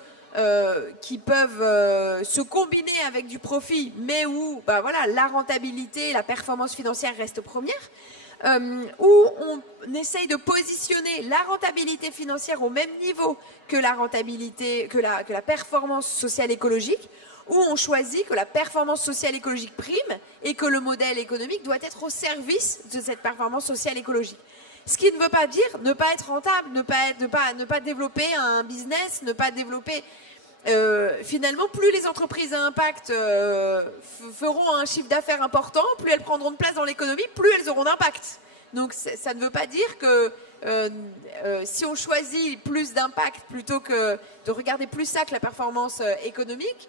qui peuvent se combiner avec du profit, mais où la rentabilité, la performance financière reste première, où on essaye de positionner la rentabilité financière au même niveau que la rentabilité, que la performance sociale écologique, où on choisit que la performance sociale écologique prime et que le modèle économique doit être au service de cette performance sociale écologique. Ce qui ne veut pas dire ne pas être rentable, ne pas développer un business, ne pas développer... finalement, plus les entreprises à impact feront un chiffre d'affaires important, plus elles prendront de place dans l'économie, plus elles auront d'impact. Donc ça ne veut pas dire que si on choisit plus d'impact plutôt que de regarder plus ça que la performance économique,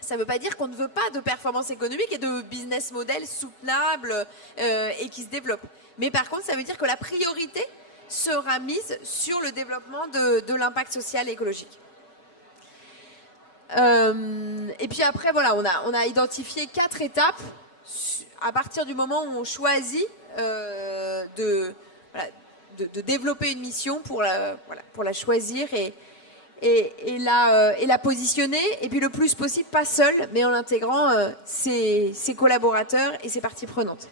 ça ne veut pas dire qu'on ne veut pas de performance économique et de business model soutenable et qui se développe. Mais par contre, ça veut dire que la priorité sera mise sur le développement de l'impact social et écologique. Et puis après, voilà, on a identifié 4 étapes à partir du moment où on choisit de développer une mission pour la choisir et la positionner, et puis le plus possible pas seul, mais en intégrant ses collaborateurs et ses parties prenantes.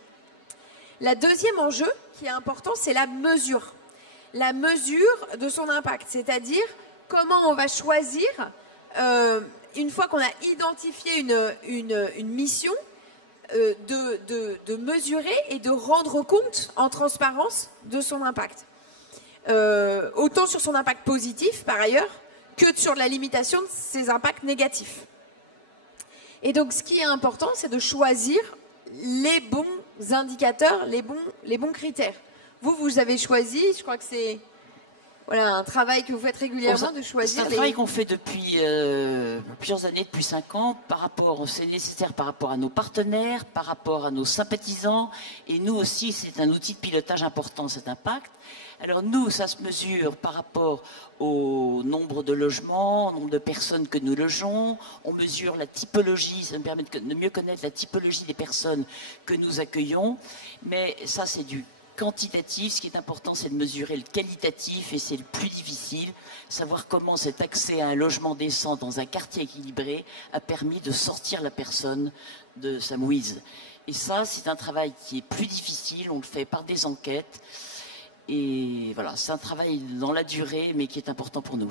La deuxième enjeu qui est important, c'est la mesure de son impact, c'est-à-dire comment on va choisir, une fois qu'on a identifié une mission, de mesurer et de rendre compte en transparence de son impact. Autant sur son impact positif, par ailleurs, que sur la limitation de ses impacts négatifs. Et donc, ce qui est important, c'est de choisir les bons indicateurs, les bons critères. Vous avez choisi, je crois que c'est un travail que vous faites régulièrement de choisir. C'est un travail qu'on fait depuis plusieurs années, depuis 5 ans. C'est nécessaire par rapport à nos partenaires, par rapport à nos sympathisants. Et nous aussi, c'est un outil de pilotage important, cet impact. Alors nous, ça se mesure par rapport au nombre de logements, au nombre de personnes que nous logeons. On mesure la typologie, ça nous permet de mieux connaître la typologie des personnes que nous accueillons. Mais ça, c'est du quantitatif. Ce qui est important, c'est de mesurer le qualitatif, et c'est le plus difficile. Savoir comment cet accès à un logement décent dans un quartier équilibré a permis de sortir la personne de sa mouise. Et ça, c'est un travail qui est plus difficile. On le fait par des enquêtes. Et voilà, c'est un travail dans la durée, mais qui est important pour nous.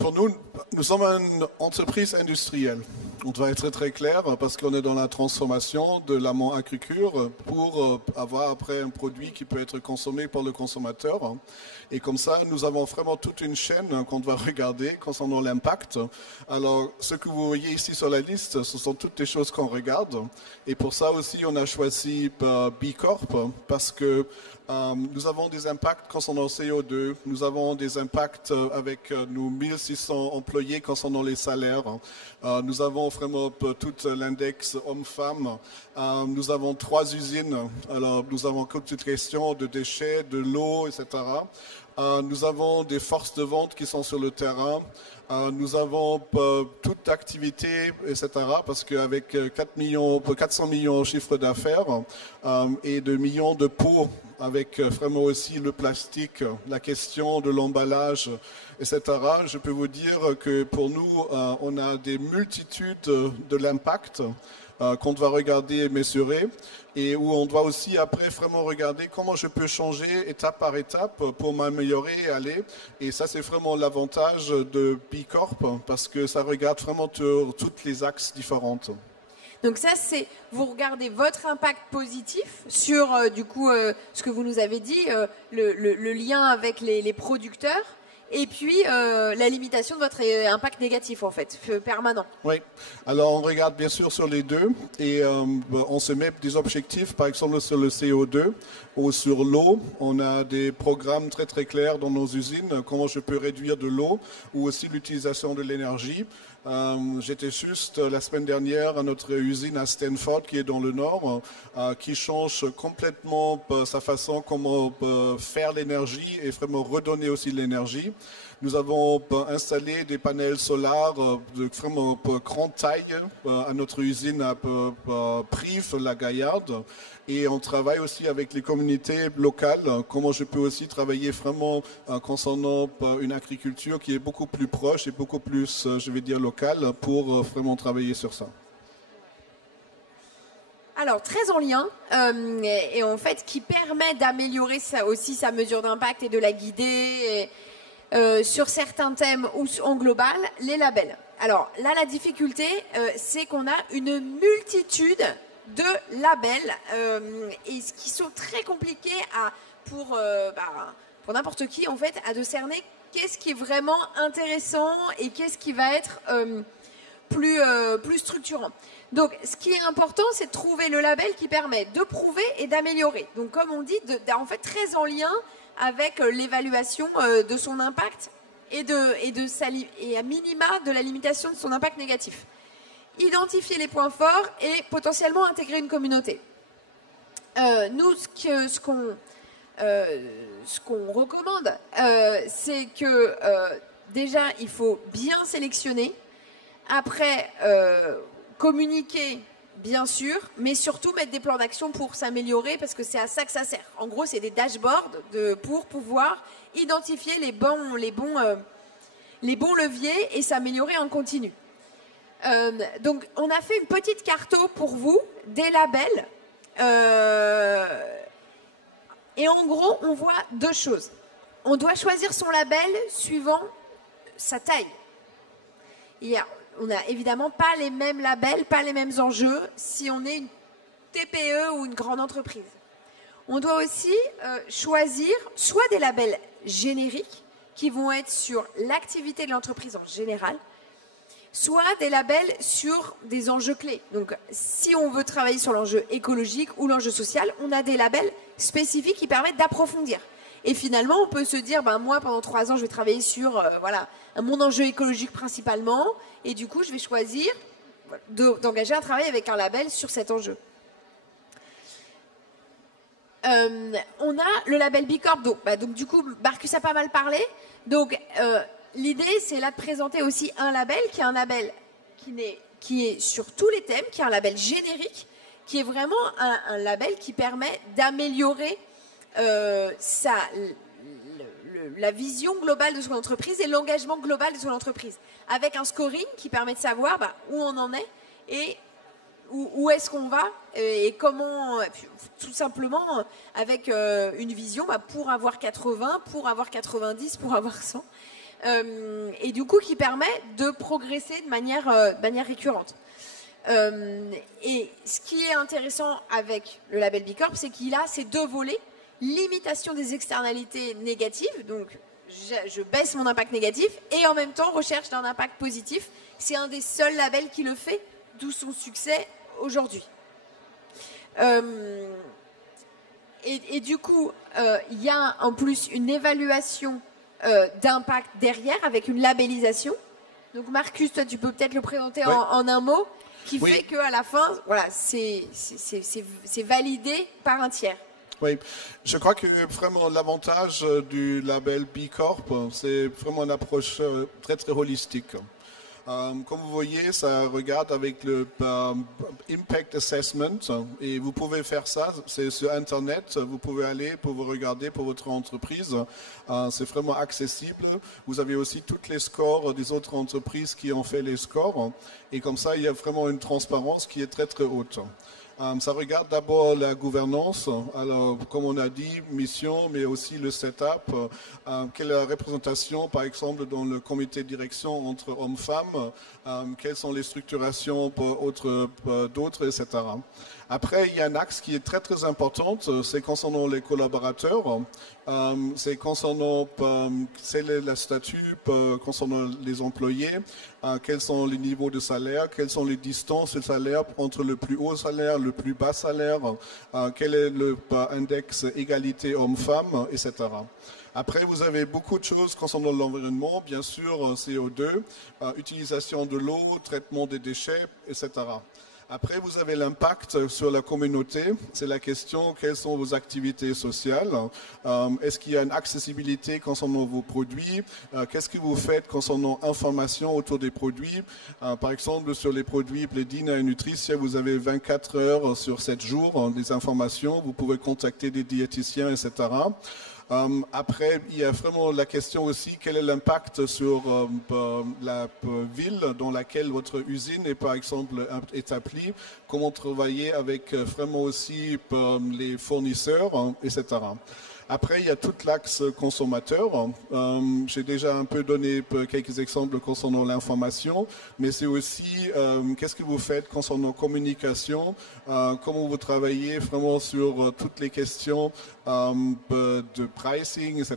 Pour nous, nous sommes une entreprise industrielle. On doit être très clair parce qu'on est dans la transformation de l'amont agriculture pour avoir après un produit qui peut être consommé par le consommateur. Et comme ça, nous avons vraiment toute une chaîne qu'on doit regarder concernant l'impact. Alors, ce que vous voyez ici sur la liste, ce sont toutes les choses qu'on regarde. Et pour ça aussi, on a choisi B Corp parce que nous avons des impacts concernant le CO2, nous avons des impacts avec nos 1600 employés concernant les salaires, nous avons vraiment tout l'index hommes-femmes, nous avons 3 usines, alors nous avons toute cette question de déchets, de l'eau, etc. Nous avons des forces de vente qui sont sur le terrain. Nous avons toute activité, etc. Parce qu'avec 400 millions de chiffres d'affaires et de millions de pots, avec vraiment aussi le plastique, la question de l'emballage, etc. Je peux vous dire que pour nous, on a des multitudes de l'impact qu'on doit regarder et mesurer, et où on doit aussi après vraiment regarder comment je peux changer étape par étape pour m'améliorer et aller. Et ça, c'est vraiment l'avantage de B Corp, parce que ça regarde vraiment tous les axes différents. Donc ça, c'est vous regardez votre impact positif sur du coup ce que vous nous avez dit, le lien avec les producteurs, et puis la limitation de votre impact négatif en fait, permanent. Oui, alors on regarde bien sûr sur les deux et on se met des objectifs, par exemple sur le CO2 ou sur l'eau. On a des programmes très très clairs dans nos usines, comment je peux réduire de l'eau ou aussi l'utilisation de l'énergie. J'étais juste la semaine dernière à notre usine à Stanford qui est dans le nord, qui change complètement sa façon comment faire l'énergie et vraiment redonner aussi l'énergie. Nous avons installé des panels solaires de vraiment grande taille à notre usine à Prive, la Gaillarde. Et on travaille aussi avec les communautés locales, comment je peux aussi travailler vraiment concernant une agriculture qui est beaucoup plus proche et beaucoup plus, je vais dire, locale pour vraiment travailler sur ça. Alors, très en lien, et en fait, qui permet d'améliorer aussi sa mesure d'impact et de la guider sur certains thèmes ou en global, les labels. Alors, là, la difficulté, c'est qu'on a une multitude de labels et qui sont très compliqués pour n'importe qui, en fait, à discerner qu'est-ce qui est vraiment intéressant et qu'est-ce qui va être plus structurant. Donc, ce qui est important, c'est de trouver le label qui permet de prouver et d'améliorer. Donc, comme on dit, en fait, très en lien avec l'évaluation de son impact et à minima de la limitation de son impact négatif. Identifier les points forts et potentiellement intégrer une communauté. Nous, ce qu'on recommande, c'est que déjà, il faut bien sélectionner. Après, communiquer, bien sûr, mais surtout mettre des plans d'action pour s'améliorer, parce que c'est à ça que ça sert. En gros, c'est des dashboards pour pouvoir identifier les bons leviers et s'améliorer en continu. Donc, on a fait une petite carto pour vous, des labels. Et en gros, on voit deux choses. On doit choisir son label suivant sa taille. On n'a évidemment pas les mêmes labels, pas les mêmes enjeux si on est une TPE ou une grande entreprise. On doit aussi choisir soit des labels génériques qui vont être sur l'activité de l'entreprise en général, soit des labels sur des enjeux clés. Donc, si on veut travailler sur l'enjeu écologique ou l'enjeu social, on a des labels spécifiques qui permettent d'approfondir. Et finalement, on peut se dire, moi, pendant 3 ans, je vais travailler sur mon enjeu écologique principalement, et du coup, je vais choisir d'engager un travail avec un label sur cet enjeu. On a le label B Corp, donc du coup, Marcus a pas mal parlé. Donc, l'idée, c'est là de présenter aussi un label qui est un label qui est sur tous les thèmes, qui est un label générique, qui est vraiment un label qui permet d'améliorer la vision globale de son entreprise et l'engagement global de son entreprise, avec un scoring qui permet de savoir où on en est et où est-ce qu'on va et comment, tout simplement avec une vision pour avoir 80, pour avoir 90, pour avoir 100, et du coup qui permet de progresser de manière récurrente. Et ce qui est intéressant avec le label B Corp, c'est qu'il a ces deux volets: limitation des externalités négatives, donc je baisse mon impact négatif, et en même temps recherche d'un impact positif. C'est un des seuls labels qui le fait, d'où son succès aujourd'hui. Et du coup, il y a en plus une évaluation d'impact derrière avec une labellisation. Donc Marcus, toi tu peux peut-être le présenter en un mot, qui fait qu'à la fin, voilà, c'est validé par un tiers. Oui, je crois que vraiment l'avantage du label B Corp, c'est vraiment une approche très très holistique. Comme vous voyez, ça regarde avec le Impact Assessment, et vous pouvez faire ça, c'est sur Internet, vous pouvez aller pour vous regarder pour votre entreprise, c'est vraiment accessible. Vous avez aussi tous les scores des autres entreprises qui ont fait les scores, et comme ça, il y a vraiment une transparence qui est très très haute. Ça regarde d'abord la gouvernance, alors comme on a dit, mission, mais aussi le setup, quelle est la représentation par exemple dans le comité de direction entre hommes-femmes, quelles sont les structurations pour d'autres, etc. Après, il y a un axe qui est très très important, c'est concernant les collaborateurs, c'est concernant le statut, concernant les employés, quels sont les niveaux de salaire, quelles sont les distances de salaire entre le plus haut salaire, le plus bas salaire, quel est le index égalité homme-femme, etc. Après, vous avez beaucoup de choses concernant l'environnement, bien sûr, CO2, utilisation de l'eau, traitement des déchets, etc. Après, vous avez l'impact sur la communauté. C'est la question, quelles sont vos activités sociales? Est-ce qu'il y a une accessibilité concernant vos produits? Qu'est-ce que vous faites concernant information autour des produits? Par exemple, sur les produits Pledina et Nutricia, vous avez 24 heures sur 7 jours des informations. Vous pouvez contacter des diététiciens, etc. Après, il y a vraiment la question aussi, quel est l'impact sur la ville dans laquelle votre usine est par exemple établie, comment travailler avec vraiment aussi les fournisseurs, etc. Après, il y a tout l'axe consommateur. J'ai déjà un peu donné quelques exemples concernant l'information, mais c'est aussi qu'est-ce que vous faites concernant communication, comment vous travaillez vraiment sur toutes les questions de pricing, etc.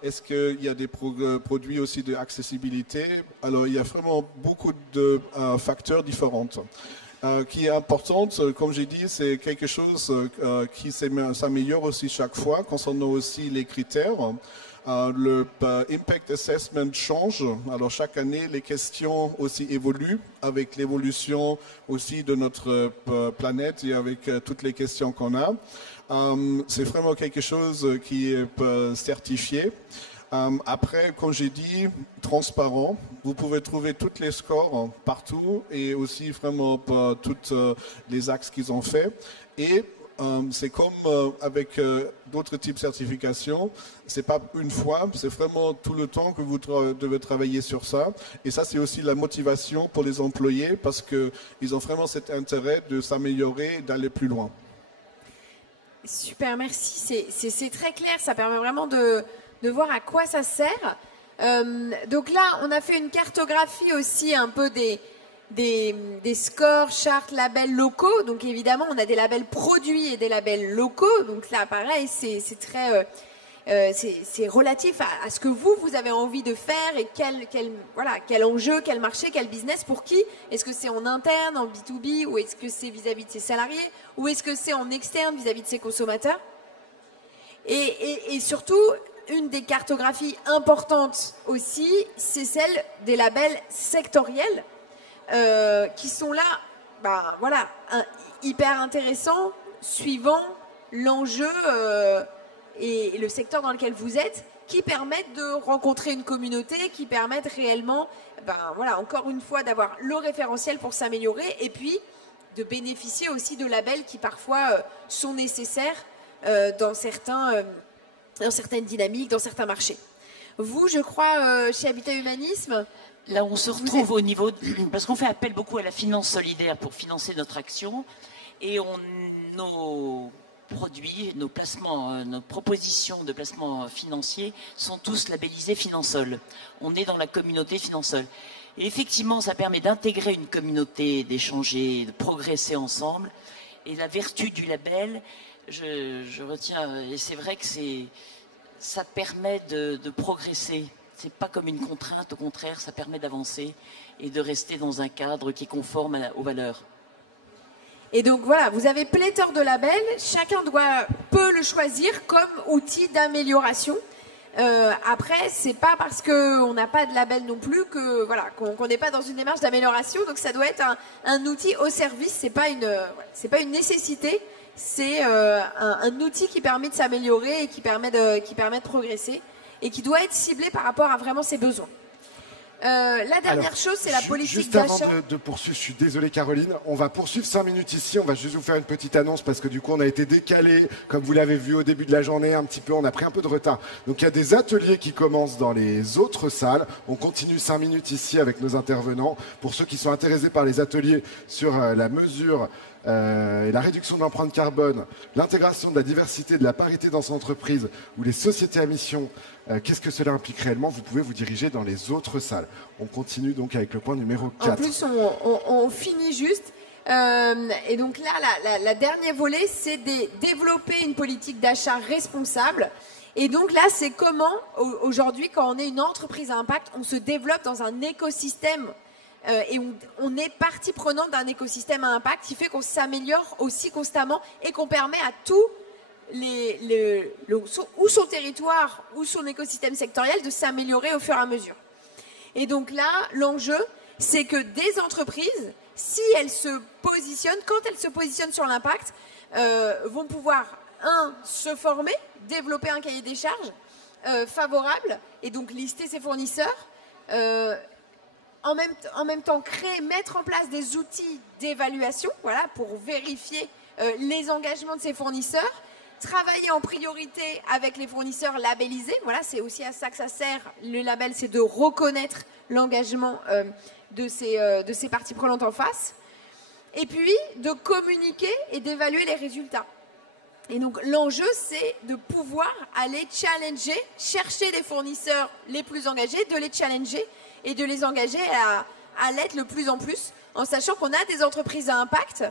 Est-ce qu'il y a des produits aussi d'accessibilité? Alors, il y a vraiment beaucoup de facteurs différents. Qui est importante, comme j'ai dit, c'est quelque chose qui s'améliore aussi chaque fois, concernant aussi les critères. Le Impact Assessment change, alors chaque année les questions aussi évoluent avec l'évolution aussi de notre planète et avec toutes les questions qu'on a. C'est vraiment quelque chose qui est certifié. Après, comme j'ai dit, transparent. Vous pouvez trouver tous les scores partout et aussi vraiment tous les axes qu'ils ont fait. Et c'est comme avec d'autres types de certifications, c'est pas une fois, c'est vraiment tout le temps que vous devez travailler sur ça. Et ça, c'est aussi la motivation pour les employés parce qu'ils ont vraiment cet intérêt de s'améliorer et d'aller plus loin. Super, merci. C'est très clair, ça permet vraiment de voir à quoi ça sert. Donc là, on a fait une cartographie aussi un peu des scores, chartes, labels locaux. Donc évidemment, on a des labels produits et des labels locaux. Donc là, pareil, c'est très, c'est relatif à ce que vous avez envie de faire et quel enjeu, quel marché, quel business, pour qui. Est-ce que c'est en interne, en B2B, ou est-ce que c'est vis-à-vis de ses salariés, ou est-ce que c'est en externe vis-à-vis de ses consommateurs? Et surtout, une des cartographies importantes aussi, c'est celle des labels sectoriels qui sont là, hyper intéressants, suivant l'enjeu et le secteur dans lequel vous êtes, qui permettent de rencontrer une communauté, qui permettent réellement, encore une fois, d'avoir le référentiel pour s'améliorer et puis de bénéficier aussi de labels qui parfois sont nécessaires dans certaines dynamiques, dans certains marchés. Vous, je crois, chez Habitat Humanisme... Là, on se retrouve au niveau... Parce qu'on fait appel beaucoup à la finance solidaire pour financer notre action. Et nos produits, nos placements, nos propositions de placements financiers sont tous labellisés Finansol. On est dans la communauté Finansol. Et effectivement, ça permet d'intégrer une communauté, d'échanger, de progresser ensemble. Et la vertu du label... Je retiens, et c'est vrai que ça permet de progresser. C'est pas comme une contrainte, au contraire, ça permet d'avancer et de rester dans un cadre qui est conforme aux valeurs. Et donc voilà, vous avez pléthore de labels, chacun peut le choisir comme outil d'amélioration. Après, c'est pas parce qu'on n'a pas de label non plus qu'on n'est pas dans une démarche d'amélioration. Donc ça doit être un outil au service. C'est pas une nécessité. C'est un outil qui permet de s'améliorer et qui permet de progresser et qui doit être ciblé par rapport à vraiment ses besoins. La dernière chose, c'est la politique d'achat. Juste avant de poursuivre, je suis désolé Caroline, on va poursuivre 5 minutes ici, on va juste vous faire une petite annonce parce que du coup on a été décalé, comme vous l'avez vu au début de la journée un petit peu, on a pris un peu de retard. Donc il y a des ateliers qui commencent dans les autres salles, on continue 5 minutes ici avec nos intervenants. Pour ceux qui sont intéressés par les ateliers sur la mesure et la réduction de l'empreinte carbone, l'intégration de la diversité et de la parité dans son entreprise ou les sociétés à mission, qu'est-ce que cela implique réellement? Vous pouvez vous diriger dans les autres salles. On continue donc avec le point numéro 4. En plus, on finit juste. Et donc là, la dernière volet, c'est de développer une politique d'achat responsable. Et donc là, c'est comment, aujourd'hui, quand on est une entreprise à impact, on se développe dans un écosystème et on est partie prenante d'un écosystème à impact qui fait qu'on s'améliore aussi constamment et qu'on permet à tous ou son territoire ou son écosystème sectoriel de s'améliorer au fur et à mesure. Et donc là, l'enjeu, c'est que des entreprises, si elles se positionnent, quand elles se positionnent sur l'impact, vont pouvoir, se former, développer un cahier des charges favorable et donc lister ses fournisseurs, en même temps mettre en place des outils d'évaluation, voilà, pour vérifier les engagements de ses fournisseurs, travailler en priorité avec les fournisseurs labellisés, voilà, c'est aussi à ça que ça sert, le label, c'est de reconnaître l'engagement de ces parties prenantes en face, et puis de communiquer et d'évaluer les résultats. Et donc l'enjeu, c'est de pouvoir aller challenger, chercher les fournisseurs les plus engagés, de les challenger et de les engager à l'être le plus en plus, en sachant qu'on a des entreprises à impact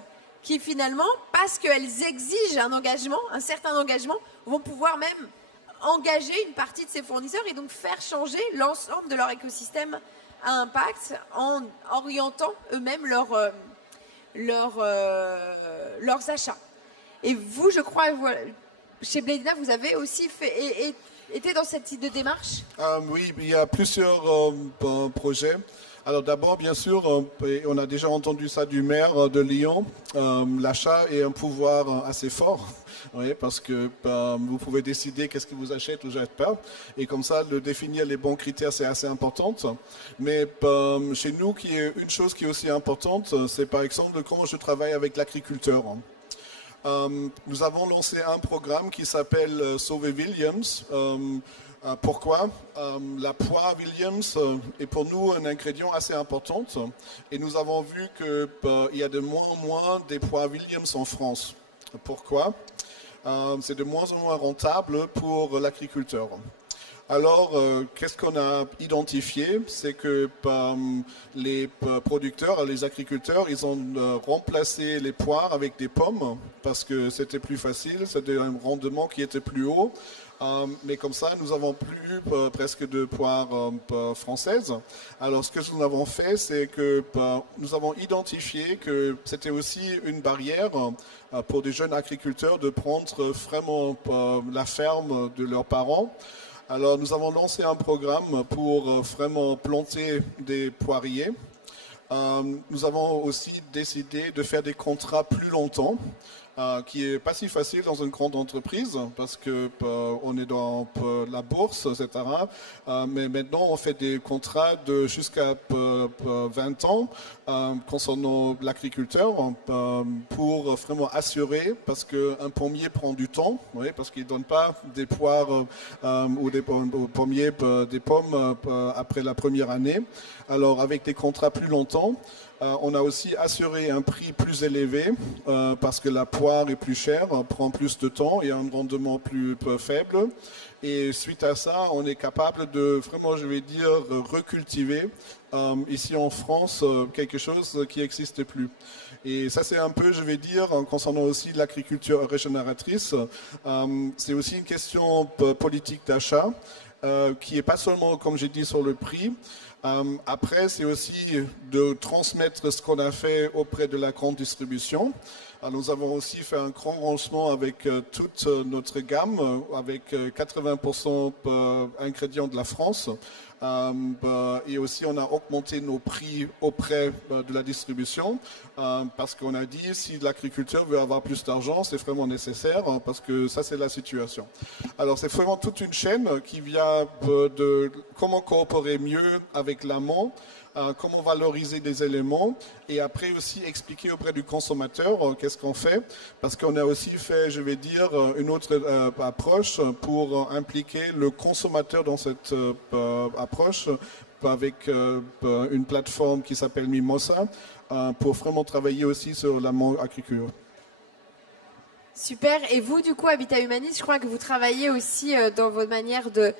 qui finalement, parce qu'elles exigent un engagement, un certain engagement, vont pouvoir même engager une partie de ces fournisseurs et donc faire changer l'ensemble de leur écosystème à impact en orientant eux-mêmes leurs achats. Et vous, je crois, chez Bladina, vous avez aussi été dans cette type de démarche? Oui, il y a plusieurs projets. Alors d'abord, bien sûr, on a déjà entendu ça du maire de Lyon, l'achat est un pouvoir assez fort, oui, parce que vous pouvez décider qu'est-ce que vous achetez ou n'achetez pas, et comme ça, de définir les bons critères, c'est assez important. Mais chez nous, une chose qui est aussi importante, c'est par exemple comment je travaille avec l'agriculteur. Nous avons lancé un programme qui s'appelle Sauver Williams. Pourquoi? La poire Williams est pour nous un ingrédient assez important et nous avons vu qu'il y a de moins en moins des poires Williams en France. Pourquoi? C'est de moins en moins rentable pour l'agriculteur. Alors, qu'est-ce qu'on a identifié? C'est que les producteurs, les agriculteurs, ils ont remplacé les poires avec des pommes parce que c'était plus facile, c'était un rendement qui était plus haut. Mais comme ça, nous n'avons plus presque de poires françaises. Alors, ce que nous avons fait, c'est que nous avons identifié que c'était aussi une barrière pour des jeunes agriculteurs de prendre vraiment la ferme de leurs parents. Alors, nous avons lancé un programme pour vraiment planter des poiriers. Nous avons aussi décidé de faire des contrats plus longtemps, qui est pas si facile dans une grande entreprise parce que on est dans la bourse, etc. Mais maintenant, on fait des contrats de jusqu'à 20 ans concernant l'agriculteur pour vraiment assurer, parce qu'un pommier prend du temps, oui, parce qu'il ne donne pas des poires ou des pommiers, des pommes après la première année. Alors, avec des contrats plus longtemps, on a aussi assuré un prix plus élevé parce que la poire est plus chère, prend plus de temps et a un rendement plus faible. Et suite à ça, on est capable de vraiment, je vais dire, recultiver ici en France quelque chose qui n'existe plus. Et ça, c'est un peu, je vais dire, concernant aussi l'agriculture régénératrice, c'est aussi une question politique d'achat qui n'est pas seulement, comme j'ai dit, sur le prix. Après, c'est aussi de transmettre ce qu'on a fait auprès de la grande distribution. Alors, nous avons aussi fait un grand lancement avec toute notre gamme, avec 80% ingrédients de la France. Et aussi, on a augmenté nos prix auprès de la distribution parce qu'on a dit, si l'agriculteur veut avoir plus d'argent, c'est vraiment nécessaire parce que ça, c'est la situation. Alors, c'est vraiment toute une chaîne qui vient de comment coopérer mieux avec l'amont, comment valoriser des éléments et après aussi expliquer auprès du consommateur qu'est-ce qu'on fait, parce qu'on a aussi fait, je vais dire, une autre approche pour impliquer le consommateur dans cette approche avec une plateforme qui s'appelle Mimosa pour vraiment travailler aussi sur l'amont agriculture. Super. Et vous, du coup, Habitat Humaniste, je crois que vous travaillez aussi dans votre manière de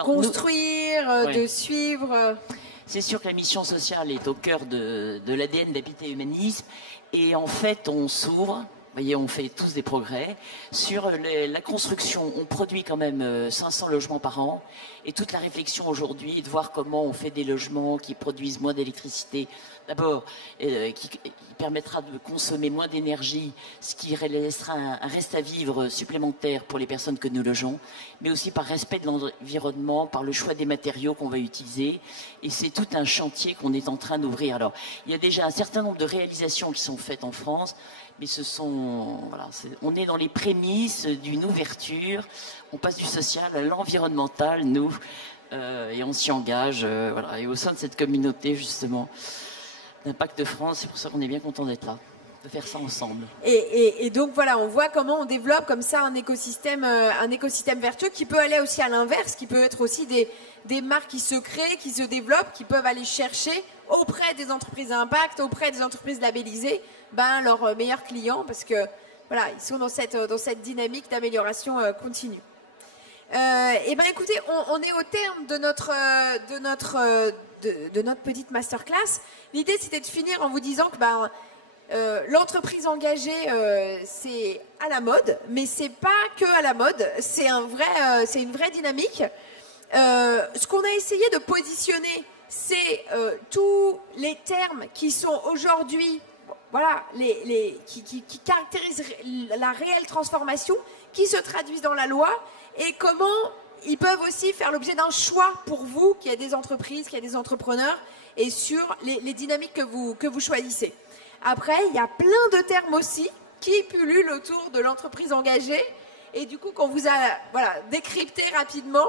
construire, de suivre. C'est sûr que la mission sociale est au cœur de l'ADN d'Habitat Humanisme. Et en fait, on s'ouvre. Vous voyez, on fait tous des progrès. Sur la construction, on produit quand même 500 logements par an. Et toute la réflexion aujourd'hui est de voir comment on fait des logements qui produisent moins d'électricité. D'abord, qui permettra de consommer moins d'énergie, ce qui laissera un reste à vivre supplémentaire pour les personnes que nous logeons, mais aussi par respect de l'environnement, par le choix des matériaux qu'on va utiliser. Et c'est tout un chantier qu'on est en train d'ouvrir. Alors, il y a déjà un certain nombre de réalisations qui sont faites en France, mais ce sont, voilà, on est dans les prémices d'une ouverture. On passe du social à l'environnemental, nous, et on s'y engage. Voilà. Et au sein de cette communauté, justement, d'Impact de France, c'est pour ça qu'on est bien content d'être là, de faire ça ensemble. Et donc voilà, on voit comment on développe comme ça un écosystème vertueux qui peut aller aussi à l'inverse, qui peut être aussi des marques qui se créent, qui se développent, qui peuvent aller chercher auprès des entreprises à impact, auprès des entreprises labellisées, leurs meilleurs clients, parce que voilà, ils sont dans cette dynamique d'amélioration continue. Et écoutez, on est au terme de notre petite masterclass. L'idée, c'était de finir en vous disant que l'entreprise engagée, c'est à la mode, mais c'est pas que à la mode, c'est une vraie dynamique. Ce qu'on a essayé de positionner, c'est tous les termes qui sont aujourd'hui, voilà, qui caractérisent la réelle transformation, qui se traduisent dans la loi, et comment ils peuvent aussi faire l'objet d'un choix pour vous, qui a des entreprises, qui a des entrepreneurs, et sur les dynamiques que vous choisissez. Après, il y a plein de termes aussi qui pullulent autour de l'entreprise engagée, et du coup, qu'on vous a décrypté rapidement,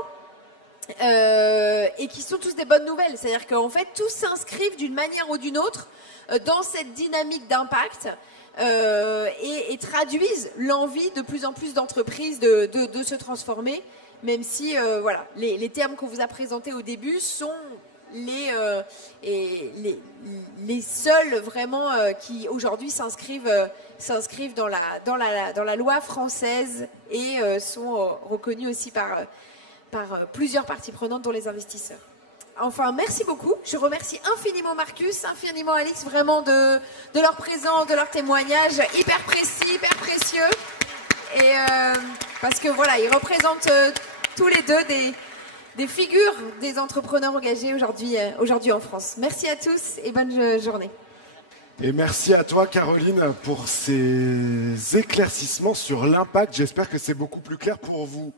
et qui sont tous des bonnes nouvelles. C'est-à-dire qu'en fait, tous s'inscrivent d'une manière ou d'une autre dans cette dynamique d'impact et traduisent l'envie de plus en plus d'entreprises de se transformer, même si les termes qu'on vous a présentés au début sont les seuls vraiment qui aujourd'hui s'inscrivent dans la loi française et sont reconnus aussi par plusieurs parties prenantes, dont les investisseurs. Enfin, merci beaucoup. Je remercie infiniment Marcus, infiniment Alix, vraiment de leur présence, de leur témoignage hyper précis, hyper précieux. Et parce que voilà, ils représentent tous les deux des figures des entrepreneurs engagés aujourd'hui en France. Merci à tous et bonne journée. Et merci à toi, Caroline, pour ces éclaircissements sur l'impact. J'espère que c'est beaucoup plus clair pour vous.